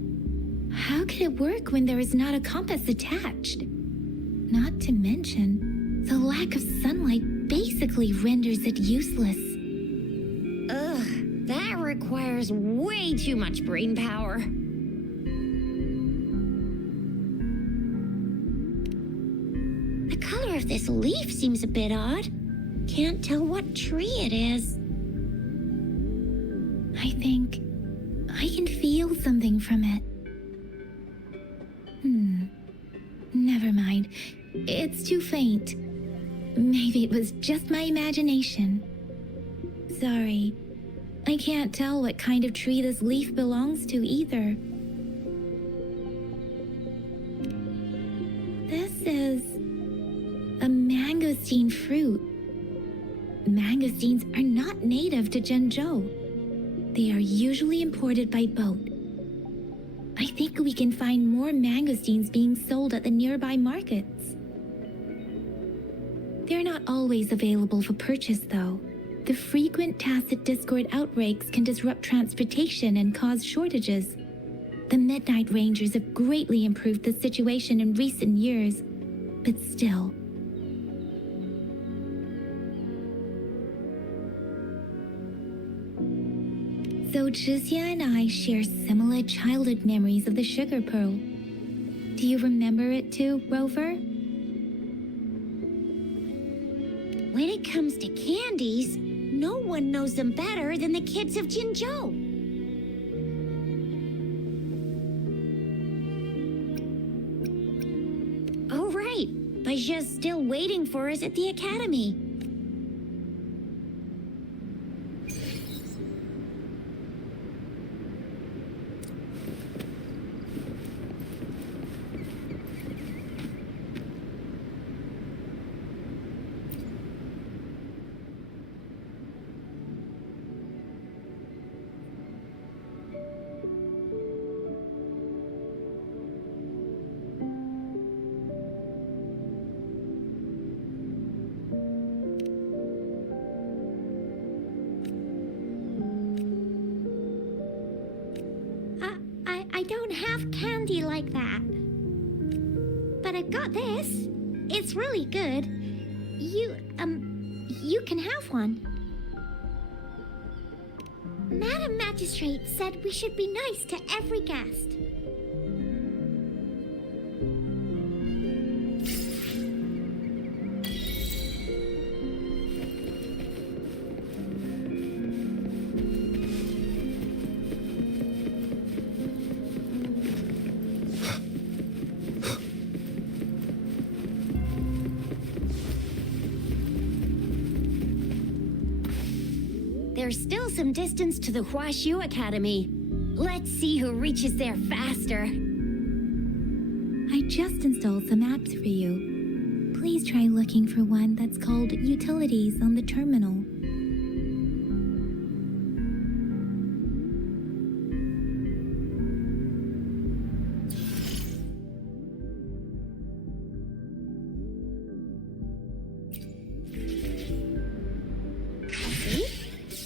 how could it work when there is not a compass attached? Not to mention, the lack of sunlight basically renders it useless. Ugh, that requires way too much brain power. The color of this leaf seems a bit odd. Can't tell what tree it is. I think I can feel something from it. Never mind. It's too faint. Maybe it was just my imagination. Sorry, I can't tell what kind of tree this leaf belongs to either. This is a mangosteen fruit. Mangosteens are not native to Zhengzhou. They are usually imported by boat. I think we can find more mangosteens being sold at the nearby markets. They're not always available for purchase, though. The frequent tacit discord outbreaks can disrupt transportation and cause shortages. The Midnight Rangers have greatly improved the situation in recent years, but still. So Zhixia and I share similar childhood memories of the Sugar Pearl. Do you remember it too, Rover? When it comes to candies, no one knows them better than the kids of Jinzhou. Oh, right. Baijia's still waiting for us at the academy. I don't have candy like that. But I've got this. It's really good. You can have one. Madam Magistrate said we should be nice to every guest. There's still some distance to the Huaxiu Academy. Let's see who reaches there faster. I just installed some apps for you. Please try looking for one that's called Utilities on the terminal.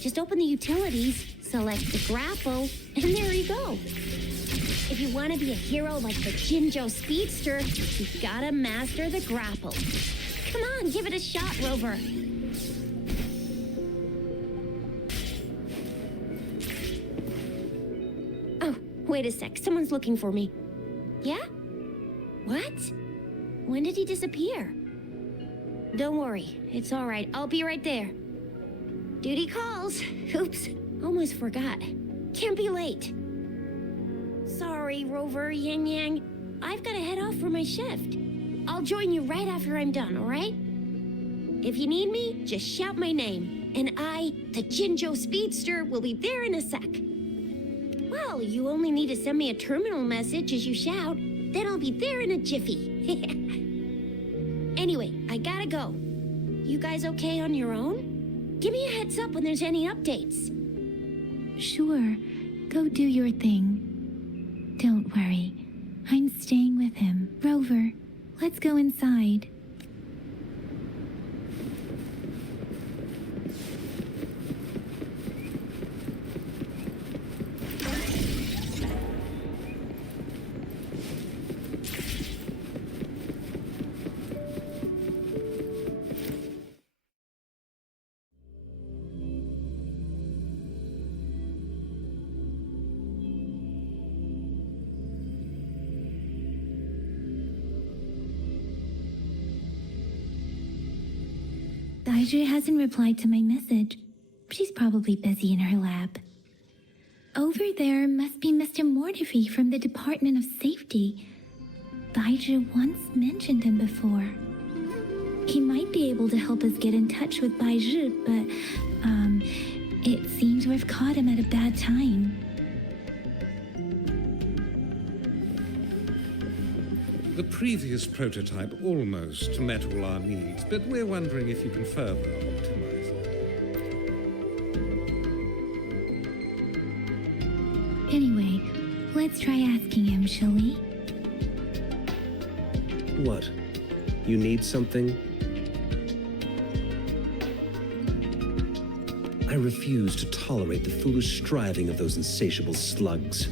Just open the utilities, select the grapple, and there you go. If you want to be a hero like the Jinzhou Speedster, you've got to master the grapple. Come on, give it a shot, Rover. Oh, wait a sec. Someone's looking for me. Yeah? What? When did he disappear? Don't worry. It's all right. I'll be right there. Duty calls. Oops, almost forgot. Can't be late. Sorry, Rover, Yang Yang. I've got to head off for my shift. I'll join you right after I'm done, all right? If you need me, just shout my name. And I, the Jinzhou Speedster, will be there in a sec. Well, you only need to send me a terminal message as you shout. Then I'll be there in a jiffy. Anyway, I gotta go. You guys okay on your own? Give me a heads up when there's any updates. Sure, go do your thing. Don't worry, I'm staying with him. Rover, let's go inside. Daiju hasn't replied to my message. She's probably busy in her lab. Over there must be Mr. Mortefi from the Department of Safety. Daiju once mentioned him before. He might be able to help us get in touch with Bai Zhi, but, it seems we've caught him at a bad time. The previous prototype almost met all our needs, but we're wondering if you can further optimize it. Anyway, let's try asking him, shall we? What? You need something? I refuse to tolerate the foolish striving of those insatiable slugs.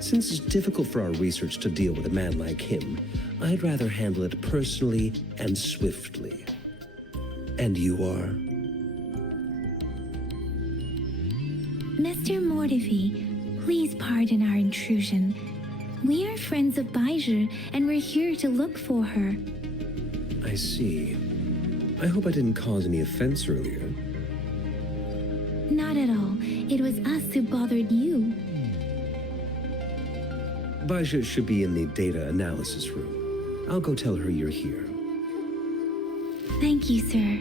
Since it's difficult for our research to deal with a man like him, I'd rather handle it personally and swiftly. And you are? Mr. Mortifi, please pardon our intrusion. We are friends of Baizhi, and we're here to look for her. I see. I hope I didn't cause any offense earlier. Not at all. It was us who bothered you. Baizhi should be in the data analysis room. I'll go tell her you're here. Thank you, sir.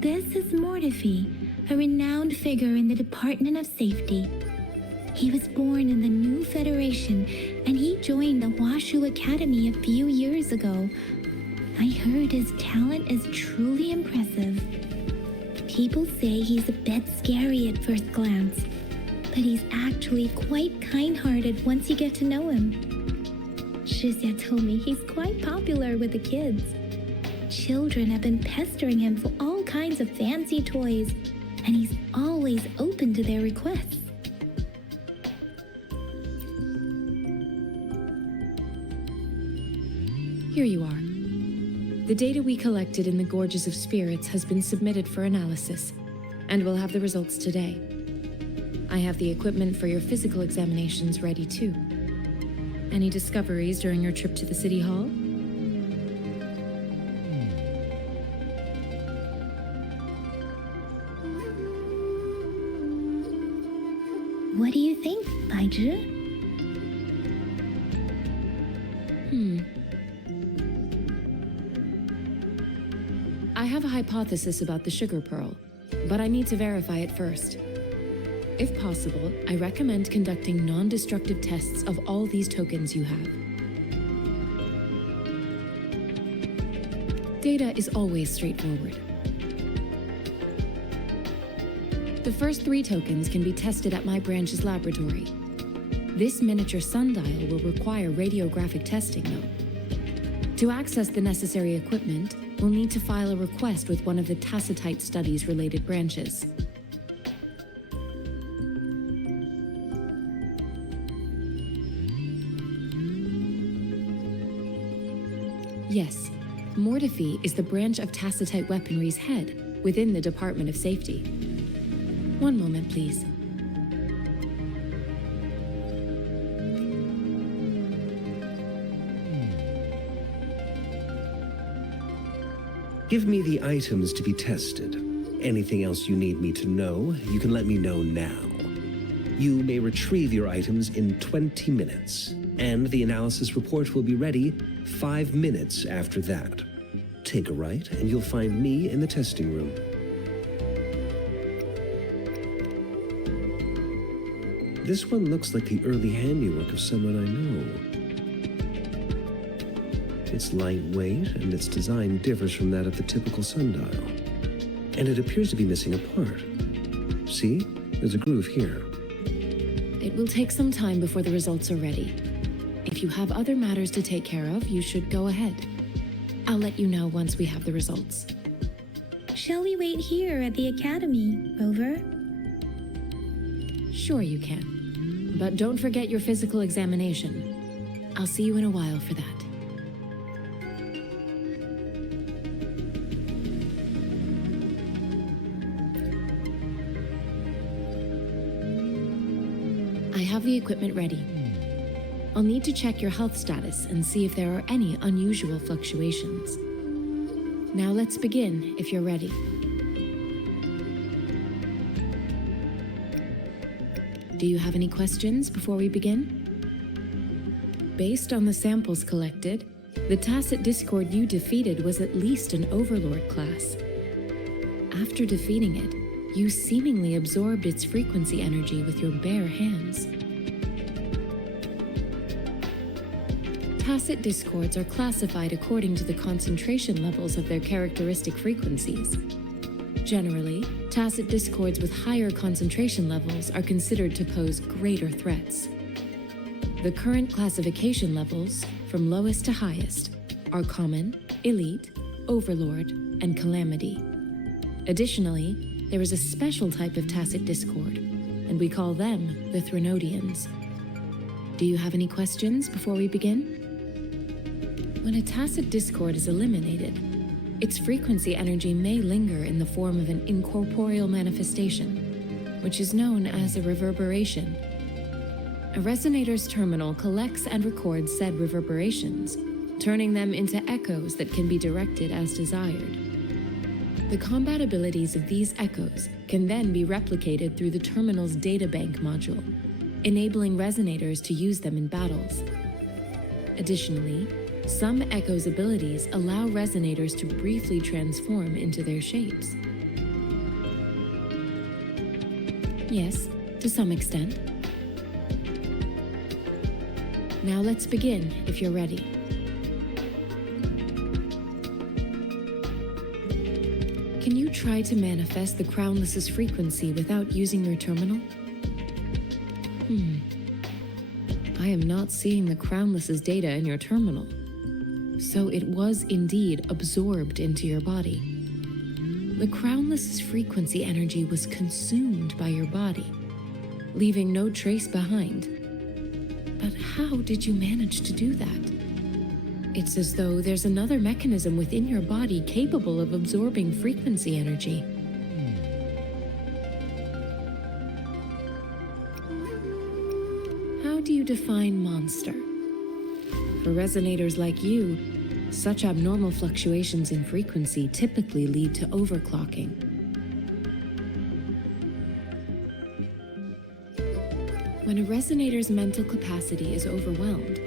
This is Mortifi, a renowned figure in the Department of Safety. He was born in the New Federation, and he joined the Huashu Academy a few years ago. I heard his talent is truly impressive. People say he's a bit scary at first glance, but he's actually quite kind-hearted once you get to know him. Shixia told me he's quite popular with the kids. Children have been pestering him for all kinds of fancy toys, and he's always open to their requests. Here you are. The data we collected in the Gorges of Spirits has been submitted for analysis, and we'll have the results today. I have the equipment for your physical examinations ready too. Any discoveries during your trip to the City Hall? What do you think, Baizhi? I have a hypothesis about the sugar pearl, but I need to verify it first. If possible, I recommend conducting non-destructive tests of all these tokens you have. Data is always straightforward. The first 3 tokens can be tested at my branch's laboratory. This miniature sundial will require radiographic testing, though. To access the necessary equipment, we'll need to file a request with one of the Tacitite Studies-related branches. Yes, Mortifi is the branch of Tacitite Weaponry's head within the Department of Safety. One moment, please. Give me the items to be tested. Anything else you need me to know, you can let me know now. You may retrieve your items in 20 minutes, and the analysis report will be ready 5 minutes after that. Take a right, and you'll find me in the testing room. This one looks like the early handiwork of someone I know. It's lightweight, and its design differs from that of the typical sundial. And it appears to be missing a part. See? There's a groove here. It will take some time before the results are ready. If you have other matters to take care of, you should go ahead. I'll let you know once we have the results. Shall we wait here at the Academy, Rover? Sure you can. But don't forget your physical examination. I'll see you in a while for that. I have the equipment ready. I'll need to check your health status and see if there are any unusual fluctuations. Now let's begin, if you're ready. Do you have any questions before we begin? Based on the samples collected, the tacit discord you defeated was at least an Overlord class. After defeating it, you seemingly absorbed its frequency energy with your bare hands. Tacit discords are classified according to the concentration levels of their characteristic frequencies. Generally, tacit discords with higher concentration levels are considered to pose greater threats. The current classification levels, from lowest to highest, are Common, Elite, Overlord, and Calamity. Additionally, there is a special type of tacit discord, and we call them the Threnodians. Do you have any questions before we begin? When a tacit discord is eliminated, its frequency energy may linger in the form of an incorporeal manifestation, which is known as a reverberation. A resonator's terminal collects and records said reverberations, turning them into echoes that can be directed as desired. The compatibilities of these echoes can then be replicated through the terminal's databank module, enabling resonators to use them in battles. Additionally, some echoes' abilities allow resonators to briefly transform into their shapes. Yes, to some extent. Now let's begin, if you're ready. Can you try to manifest the Crownless's frequency without using your terminal? I am not seeing the Crownless's data in your terminal. So it was indeed absorbed into your body. The Crownless's frequency energy was consumed by your body, leaving no trace behind. But how did you manage to do that? It's as though there's another mechanism within your body capable of absorbing frequency energy. How do you define monster? For resonators like you, such abnormal fluctuations in frequency typically lead to overclocking. When a resonator's mental capacity is overwhelmed,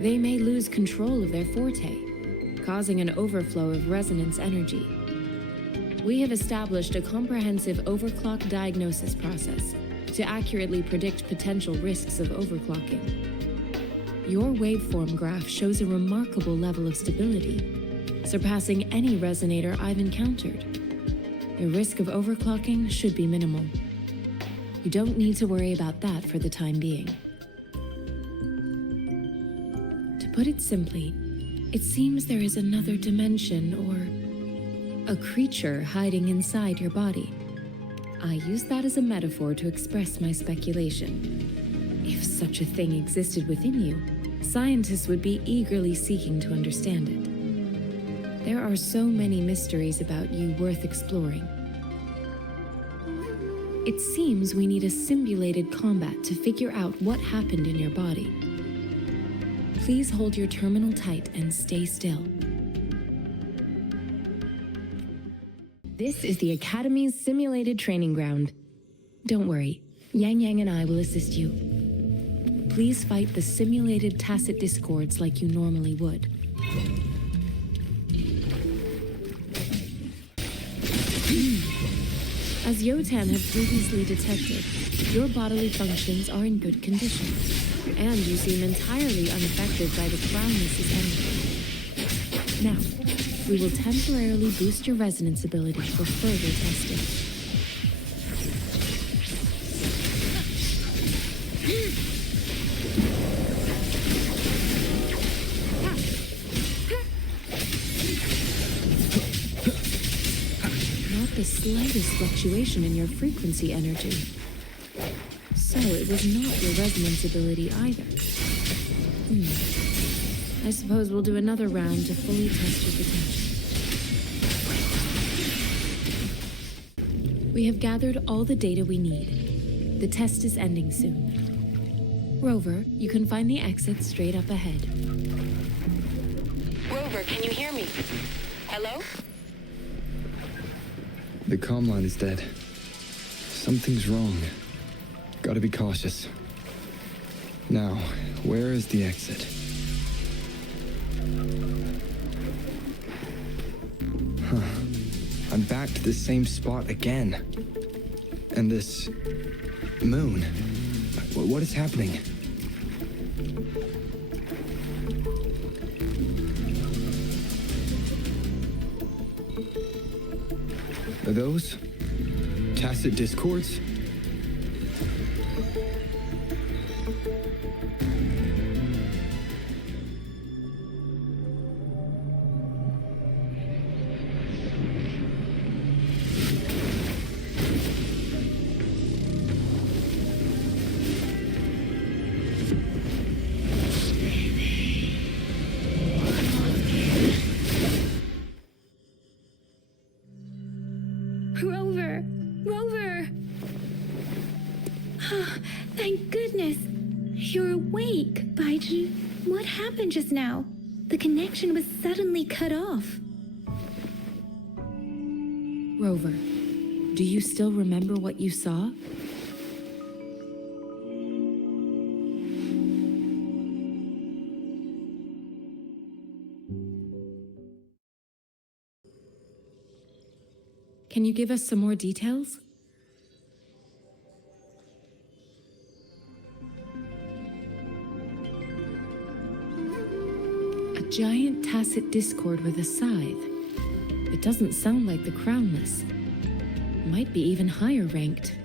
they may lose control of their forte, causing an overflow of resonance energy. We have established a comprehensive overclock diagnosis process to accurately predict potential risks of overclocking. Your waveform graph shows a remarkable level of stability, surpassing any resonator I've encountered. Your risk of overclocking should be minimal. You don't need to worry about that for the time being. To put it simply, it seems there is another dimension or a creature hiding inside your body. I use that as a metaphor to express my speculation. If such a thing existed within you, scientists would be eagerly seeking to understand it. There are so many mysteries about you worth exploring. It seems we need a simulated combat to figure out what happened in your body. Please hold your terminal tight and stay still. This is the Academy's simulated training ground. Don't worry, Yang Yang and I will assist you. Please fight the simulated tacit discords like you normally would. As Yotan had previously detected, your bodily functions are in good condition, and you seem entirely unaffected by the Crownless's energy. Now, we will temporarily boost your resonance ability for further testing. The slightest fluctuation in your frequency energy. So it was not your resonance ability either. I suppose we'll do another round to fully test your potential. We have gathered all the data we need. The test is ending soon. Rover, you can find the exit straight up ahead. Rover, can you hear me? Hello? The comm line is dead. Something's wrong. Gotta be cautious. Now, where is the exit? I'm back to the same spot again. And this moon. What is happening? Are those tacit discords? Rover! Rover! Oh, thank goodness. You're awake, Baiji. What happened just now? The connection was suddenly cut off. Rover, do you still remember what you saw? Can you give us some more details? A giant tacit discord with a scythe. It doesn't sound like the crownless. Might be even higher ranked.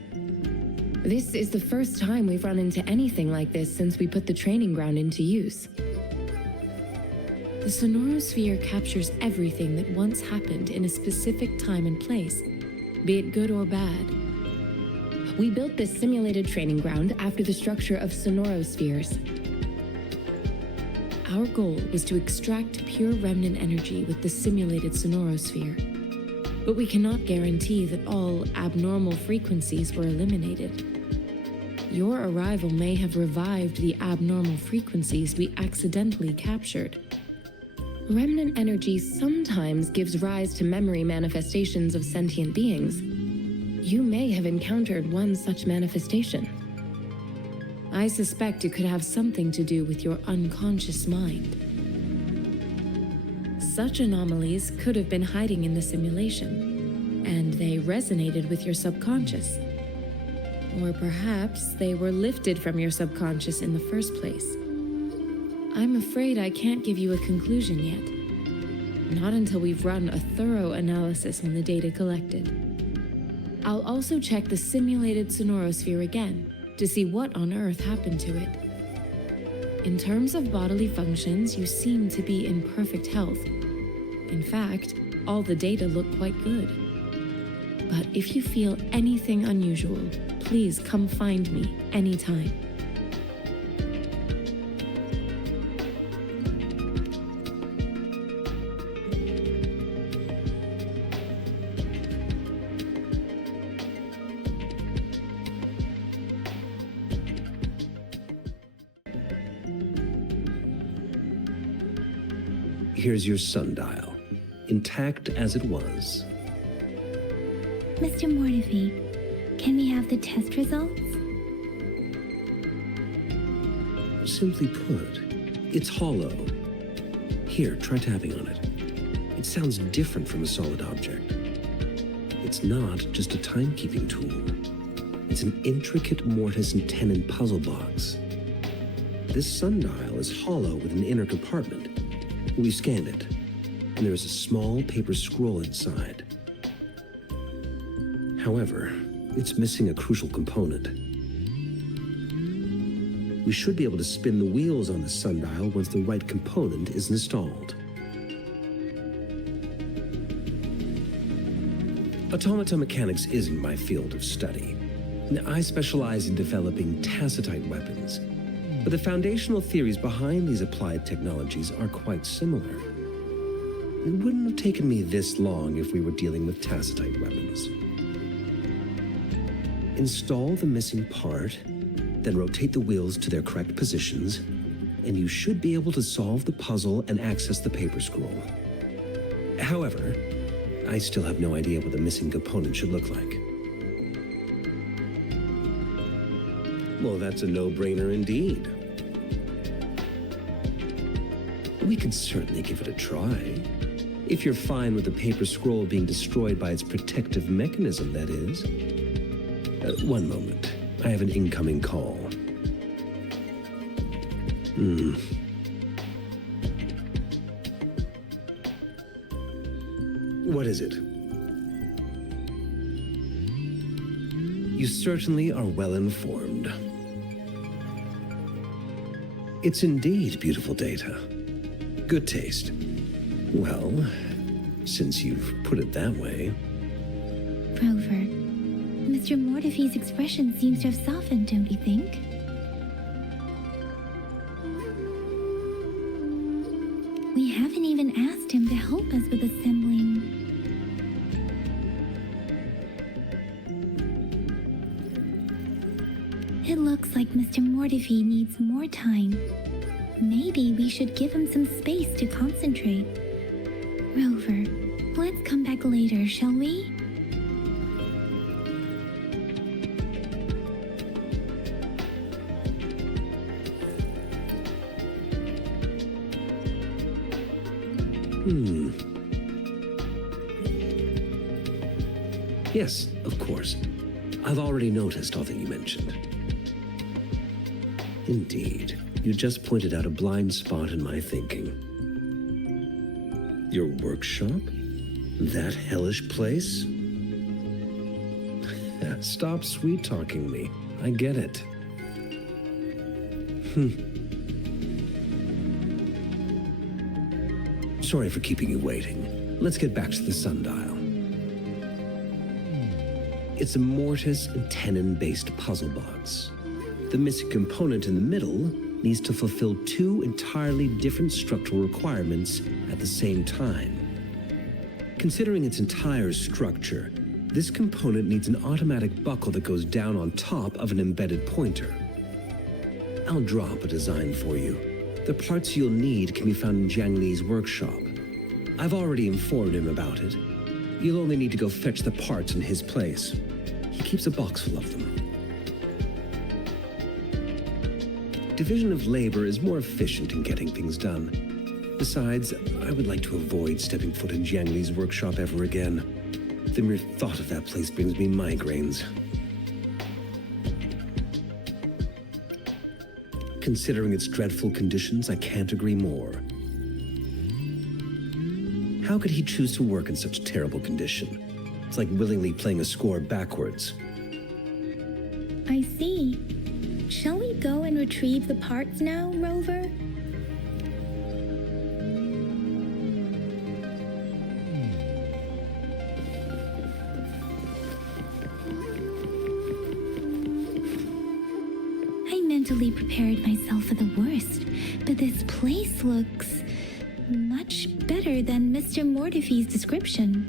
This is the first time we've run into anything like this since we put the training ground into use. The sonorosphere captures everything that once happened in a specific time and place, be it good or bad. We built this simulated training ground after the structure of sonorospheres. Our goal was to extract pure remnant energy with the simulated sonorosphere, but we cannot guarantee that all abnormal frequencies were eliminated. Your arrival may have revived the abnormal frequencies we accidentally captured. Remnant energy sometimes gives rise to memory manifestations of sentient beings. You may have encountered one such manifestation. I suspect it could have something to do with your unconscious mind. Such anomalies could have been hiding in the simulation, and they resonated with your subconscious. Or perhaps they were lifted from your subconscious in the first place. I'm afraid I can't give you a conclusion yet. Not until we've run a thorough analysis on the data collected. I'll also check the simulated sonorosphere again to see what on earth happened to it. In terms of bodily functions, you seem to be in perfect health. In fact, all the data look quite good. But if you feel anything unusual, please come find me anytime. Here's your sundial, intact as it was. Mr. Mortefi, can we have the test results? Simply put, it's hollow. Here, try tapping on it. It sounds different from a solid object. It's not just a timekeeping tool. It's an intricate mortise and tenon puzzle box. This sundial is hollow with an inner compartment. We scanned it, and there is a small paper scroll inside. However, it's missing a crucial component. We should be able to spin the wheels on the sundial once the right component is installed. Automata mechanics isn't my field of study. I specialize in developing tacitite weapons, but the foundational theories behind these applied technologies are quite similar. It wouldn't have taken me this long if we were dealing with tacitite weapons. Install the missing part, then rotate the wheels to their correct positions, and you should be able to solve the puzzle and access the paper scroll. However, I still have no idea what the missing component should look like. Well, that's a no-brainer indeed. We can certainly give it a try. If you're fine with the paper scroll being destroyed by its protective mechanism, that is. One moment. I have an incoming call. What is it? You certainly are well informed. It's indeed beautiful data. Good taste. Well, since you've put it that way. Rover, Mr. Mortefi's expression seems to have softened, don't you think? We haven't even asked him to help us with assembling. It looks like Mr. Mortefi needs more time. Maybe we should give him some space to concentrate. Rover, let's come back later, shall we? Yes, of course. I've already noticed all that you mentioned. Indeed, you just pointed out a blind spot in my thinking. Your workshop? That hellish place? Stop sweet-talking me. I get it. Sorry for keeping you waiting. Let's get back to the sundial. It's a mortise and tenon-based puzzle box. The missing component in the middle needs to fulfill two entirely different structural requirements at the same time. Considering its entire structure, this component needs an automatic buckle that goes down on top of an embedded pointer. I'll draw up a design for you. The parts you'll need can be found in Jiang Li's workshop. I've already informed him about it. You'll only need to go fetch the parts in his place. He keeps a box full of them. Division of labor is more efficient in getting things done. Besides, I would like to avoid stepping foot in Jiang Li's workshop ever again. The mere thought of that place brings me migraines. Considering its dreadful conditions, I can't agree more. How could he choose to work in such terrible condition? It's like willingly playing a score backwards. I see. Shall we go and retrieve the parts now, Rover? I mentally prepared myself for the worst, but this place looks much better than Mr. Mortefi's description.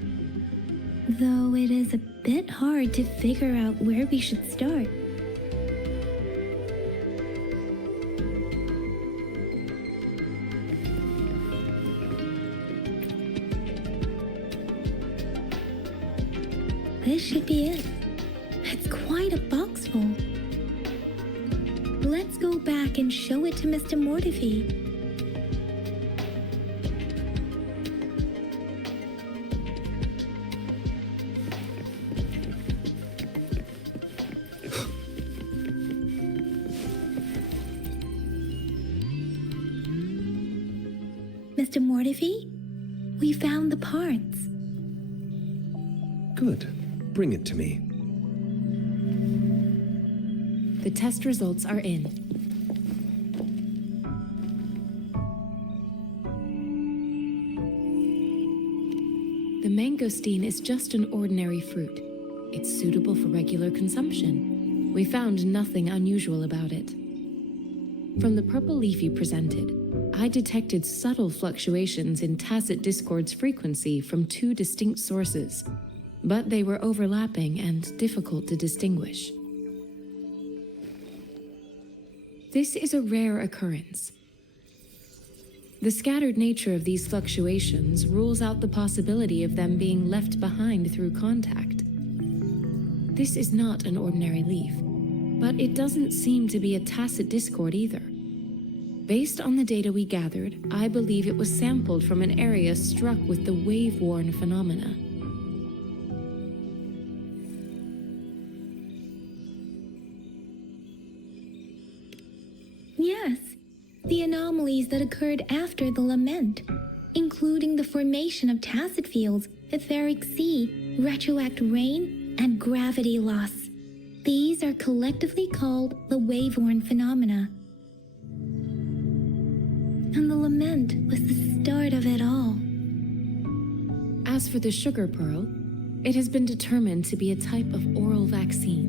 Though it is a bit hard to figure out where we should start. This should be it. It's quite a box full. Let's go back and show it to Mr. Mortefi. Mr. Mortefi, we found the parts. Good. Bring it to me. The test results are in. The mangosteen is just an ordinary fruit. It's suitable for regular consumption. We found nothing unusual about it. From the purple leaf you presented, I detected subtle fluctuations in tacit discord's frequency from two distinct sources, but they were overlapping and difficult to distinguish. This is a rare occurrence. The scattered nature of these fluctuations rules out the possibility of them being left behind through contact. This is not an ordinary leaf, but it doesn't seem to be a tacit discord either. Based on the data we gathered, I believe it was sampled from an area struck with the wave-worn phenomena. Yes, the anomalies that occurred after the lament, including the formation of tacit fields, etheric sea, retroact rain, and gravity loss. These are collectively called the wave-worn phenomena. And the lament was the start of it all. As for the sugar pearl, it has been determined to be a type of oral vaccine.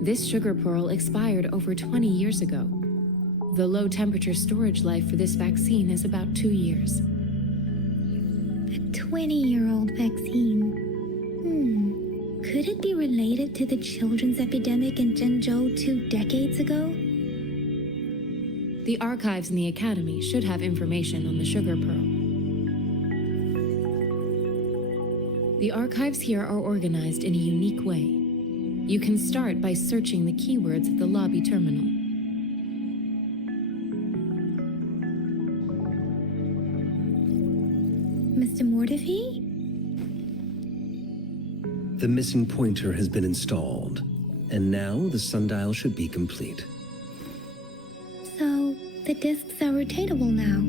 This sugar pearl expired over 20 years ago. The low temperature storage life for this vaccine is about 2 years. A 20-year-old vaccine. Could it be related to the children's epidemic in Zhengzhou 2 decades ago? The archives in the Academy should have information on the sugar pearl. The archives here are organized in a unique way. You can start by searching the keywords at the lobby terminal. Mr. Mortefi? The missing pointer has been installed, and now the sundial should be complete. So, the discs are rotatable now?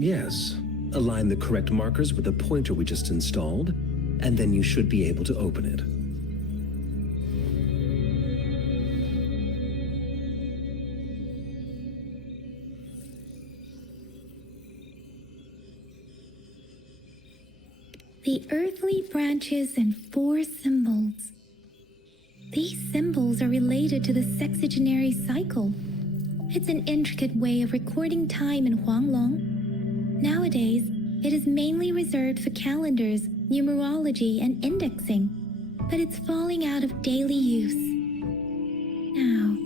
Yes. Align the correct markers with the pointer we just installed, and then you should be able to open it. The earthly branches and 4 symbols. These symbols are related to the sexagenary cycle. It's an intricate way of recording time in Huanglong. Nowadays, it is mainly reserved for calendars, numerology, and indexing, but it's falling out of daily use. Now,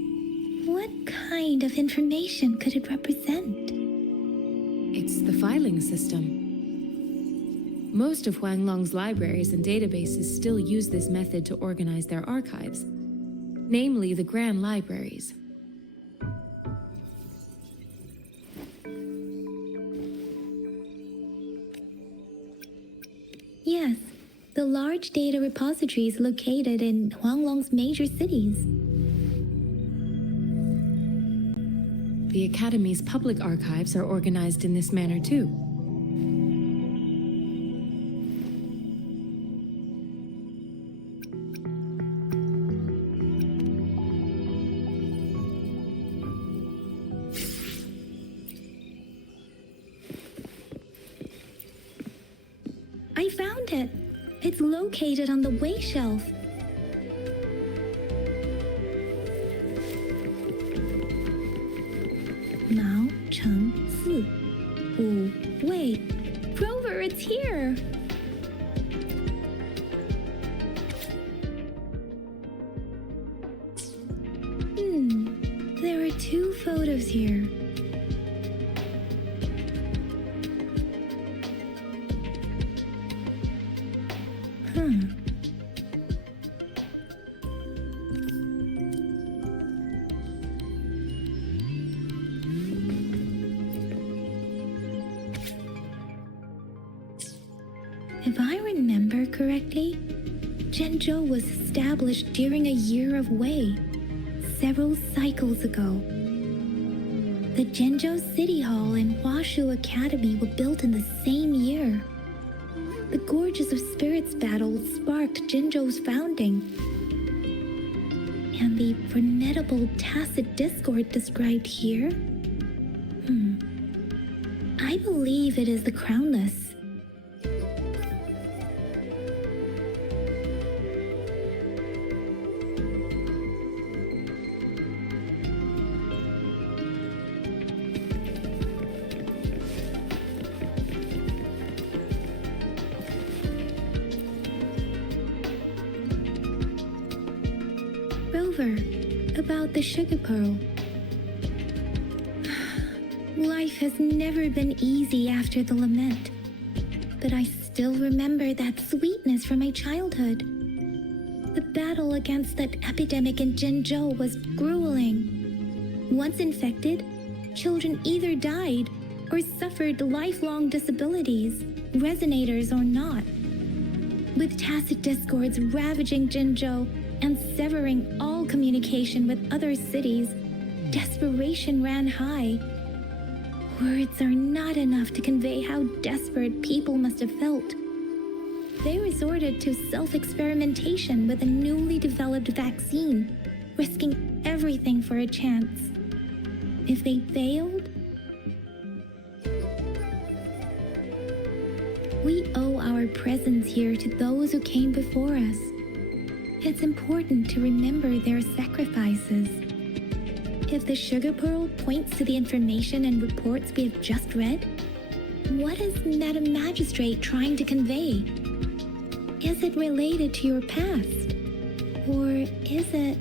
what kind of information could it represent? It's the filing system. Most of Huanglong's libraries and databases still use this method to organize their archives, namely the Grand Libraries. Yes, the large data repositories located in Huanglong's major cities. The Academy's public archives are organized in this manner too. I found it. It's located on the way shelf. Mao Cheng Si. Wu Wei. Rover, it's here. There are 2 photos here. If I remember correctly, Zhengzhou was established during a year of Wei, several cycles ago. The Zhengzhou City Hall and Huashu Academy were built in the same year. The Gorges of Spirits battle sparked Zhengzhou's founding. And the formidable tacit discord described here? I believe it is the Crownless. Rover, about the sugar pearl. Life has never been easy after the lament, but I still remember that sweetness from my childhood. The battle against that epidemic in Jinzhou was grueling. Once infected, children either died or suffered lifelong disabilities, resonators or not. With tacit discords ravaging Jinzhou and severing all communication with other cities, desperation ran high. Words are not enough to convey how desperate people must have felt. They resorted to self-experimentation with a newly developed vaccine, risking everything for a chance. If they failed, we owe our presence here to those who came before us. It's important to remember their sacrifices. If the sugar pearl points to the information and reports we have just read, what is Madam Magistrate trying to convey? Is it related to your past? Or is it...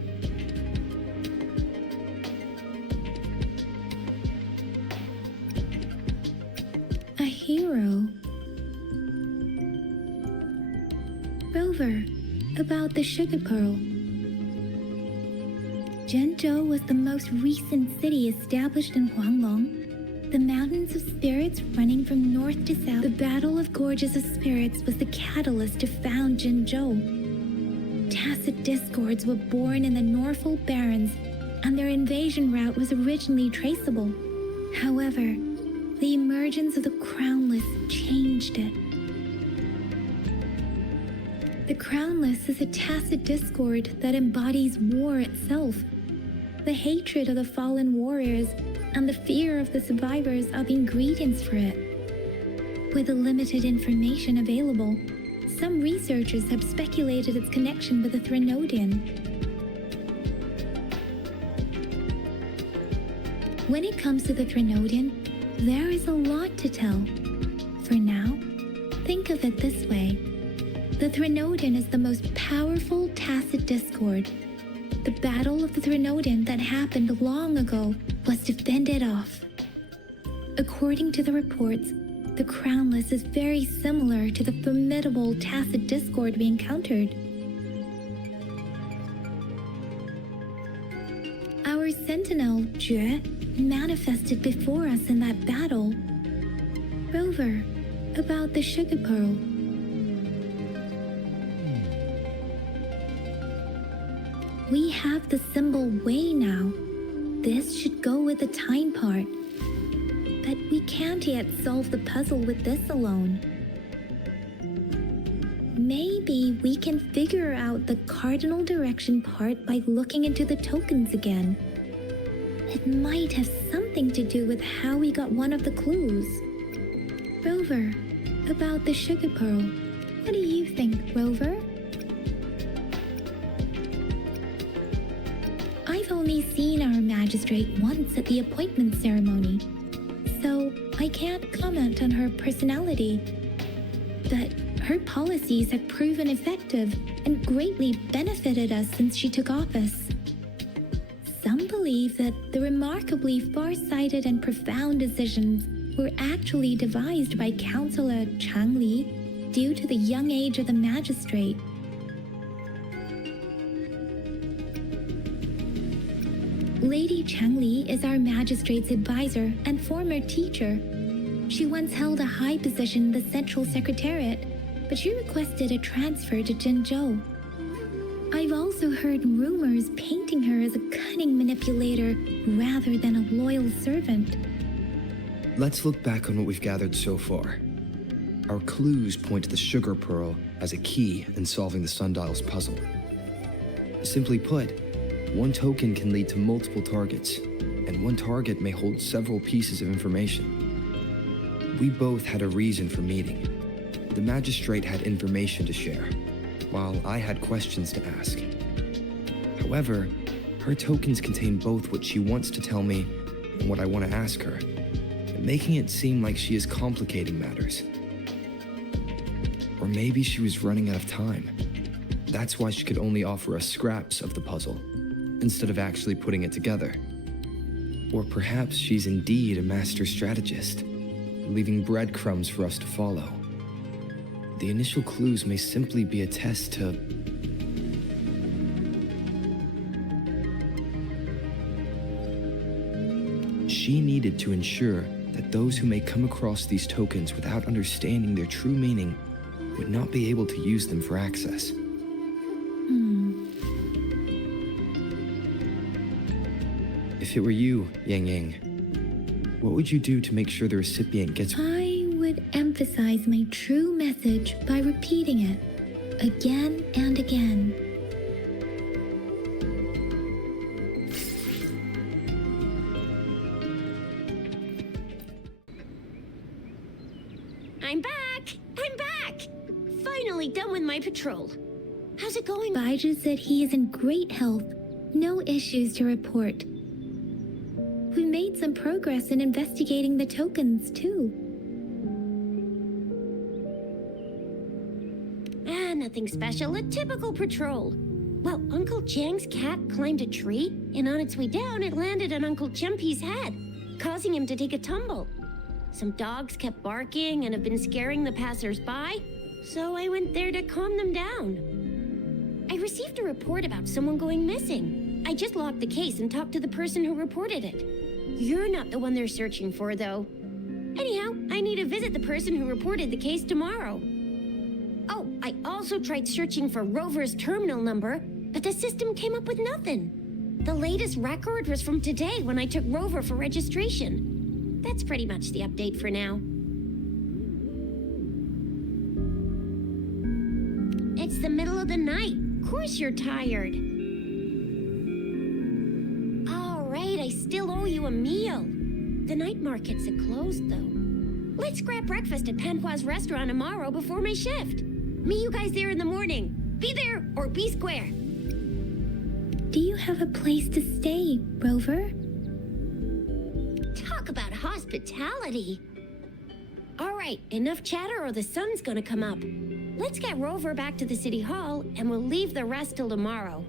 a hero? Rover, about the sugar pearl. Jinzhou was the most recent city established in Huanglong. The mountains of spirits running from north to south. The battle of gorges of spirits was the catalyst to found Jinzhou. Tacit discords were born in the Norfolk Barrens, and their invasion route was originally traceable. However, the emergence of the Crownless changed it. The Crownless is a tacit discord that embodies war itself. The hatred of the fallen warriors and the fear of the survivors are the ingredients for it. With the limited information available, some researchers have speculated its connection with the Threnodian. When it comes to the Threnodian, there is a lot to tell. For now, think of it this way. The Threnodian is the most powerful tacit discord. The battle of the Threnodian that happened long ago was to fend it off. According to the reports, the Crownless is very similar to the formidable tacit discord we encountered. Our sentinel, Jue, manifested before us in that battle. Rover, about the sugar pearl. We have the symbol way now. This should go with the time part. But we can't yet solve the puzzle with this alone. Maybe we can figure out the cardinal direction part by looking into the tokens again. It might have something to do with how we got one of the clues. Rover, about the sugar pearl. What do you think, Rover? I've only seen our magistrate once at the appointment ceremony, so I can't comment on her personality. But her policies have proven effective and greatly benefited us since she took office. Some believe that the remarkably far-sighted and profound decisions were actually devised by Councillor Changli due to the young age of the magistrate. Lady Changli is our magistrate's advisor and former teacher. She once held a high position in the Central Secretariat, but she requested a transfer to Jinzhou. I've also heard rumors painting her as a cunning manipulator rather than a loyal servant. Let's look back on what we've gathered so far. Our clues point to the sugar pearl as a key in solving the sundial's puzzle. Simply put, one token can lead to multiple targets, and one target may hold several pieces of information. We both had a reason for meeting. The magistrate had information to share, while I had questions to ask. However, her tokens contain both what she wants to tell me and what I want to ask her, making it seem like she is complicating matters. Or maybe she was running out of time. That's why she could only offer us scraps of the puzzle, instead of actually putting it together. Or perhaps she's indeed a master strategist, leaving breadcrumbs for us to follow. The initial clues may simply be a test to she needed to ensure that those who may come across these tokens without understanding their true meaning would not be able to use them for access. If it were you, Yang Yang, what would you do to make sure the recipient gets... I would emphasize my true message by repeating it again and again. I'm back! I'm back! Finally done with my patrol. How's it going? Baiju said he is in great health. No issues to report. We made some progress in investigating the tokens, too. Nothing special, a typical patrol. Well, Uncle Chang's cat climbed a tree, and on its way down, it landed on Uncle Chempi's head, causing him to take a tumble. Some dogs kept barking and have been scaring the passers-by, so I went there to calm them down. I received a report about someone going missing. I just logged the case and talked to the person who reported it. You're not the one they're searching for, though. Anyhow, I need to visit the person who reported the case tomorrow. Oh, I also tried searching for Rover's terminal number, but the system came up with nothing. The latest record was from today when I took Rover for registration. That's pretty much the update for now. It's the middle of the night. Of course you're tired. All right, I still owe you a meal. The night markets are closed, though. Let's grab breakfast at Panhua's restaurant tomorrow before my shift. Meet you guys there in the morning. Be there or be square. Do you have a place to stay, Rover? Talk about hospitality. All right, enough chatter or the sun's gonna come up. Let's get Rover back to the city hall and we'll leave the rest till tomorrow.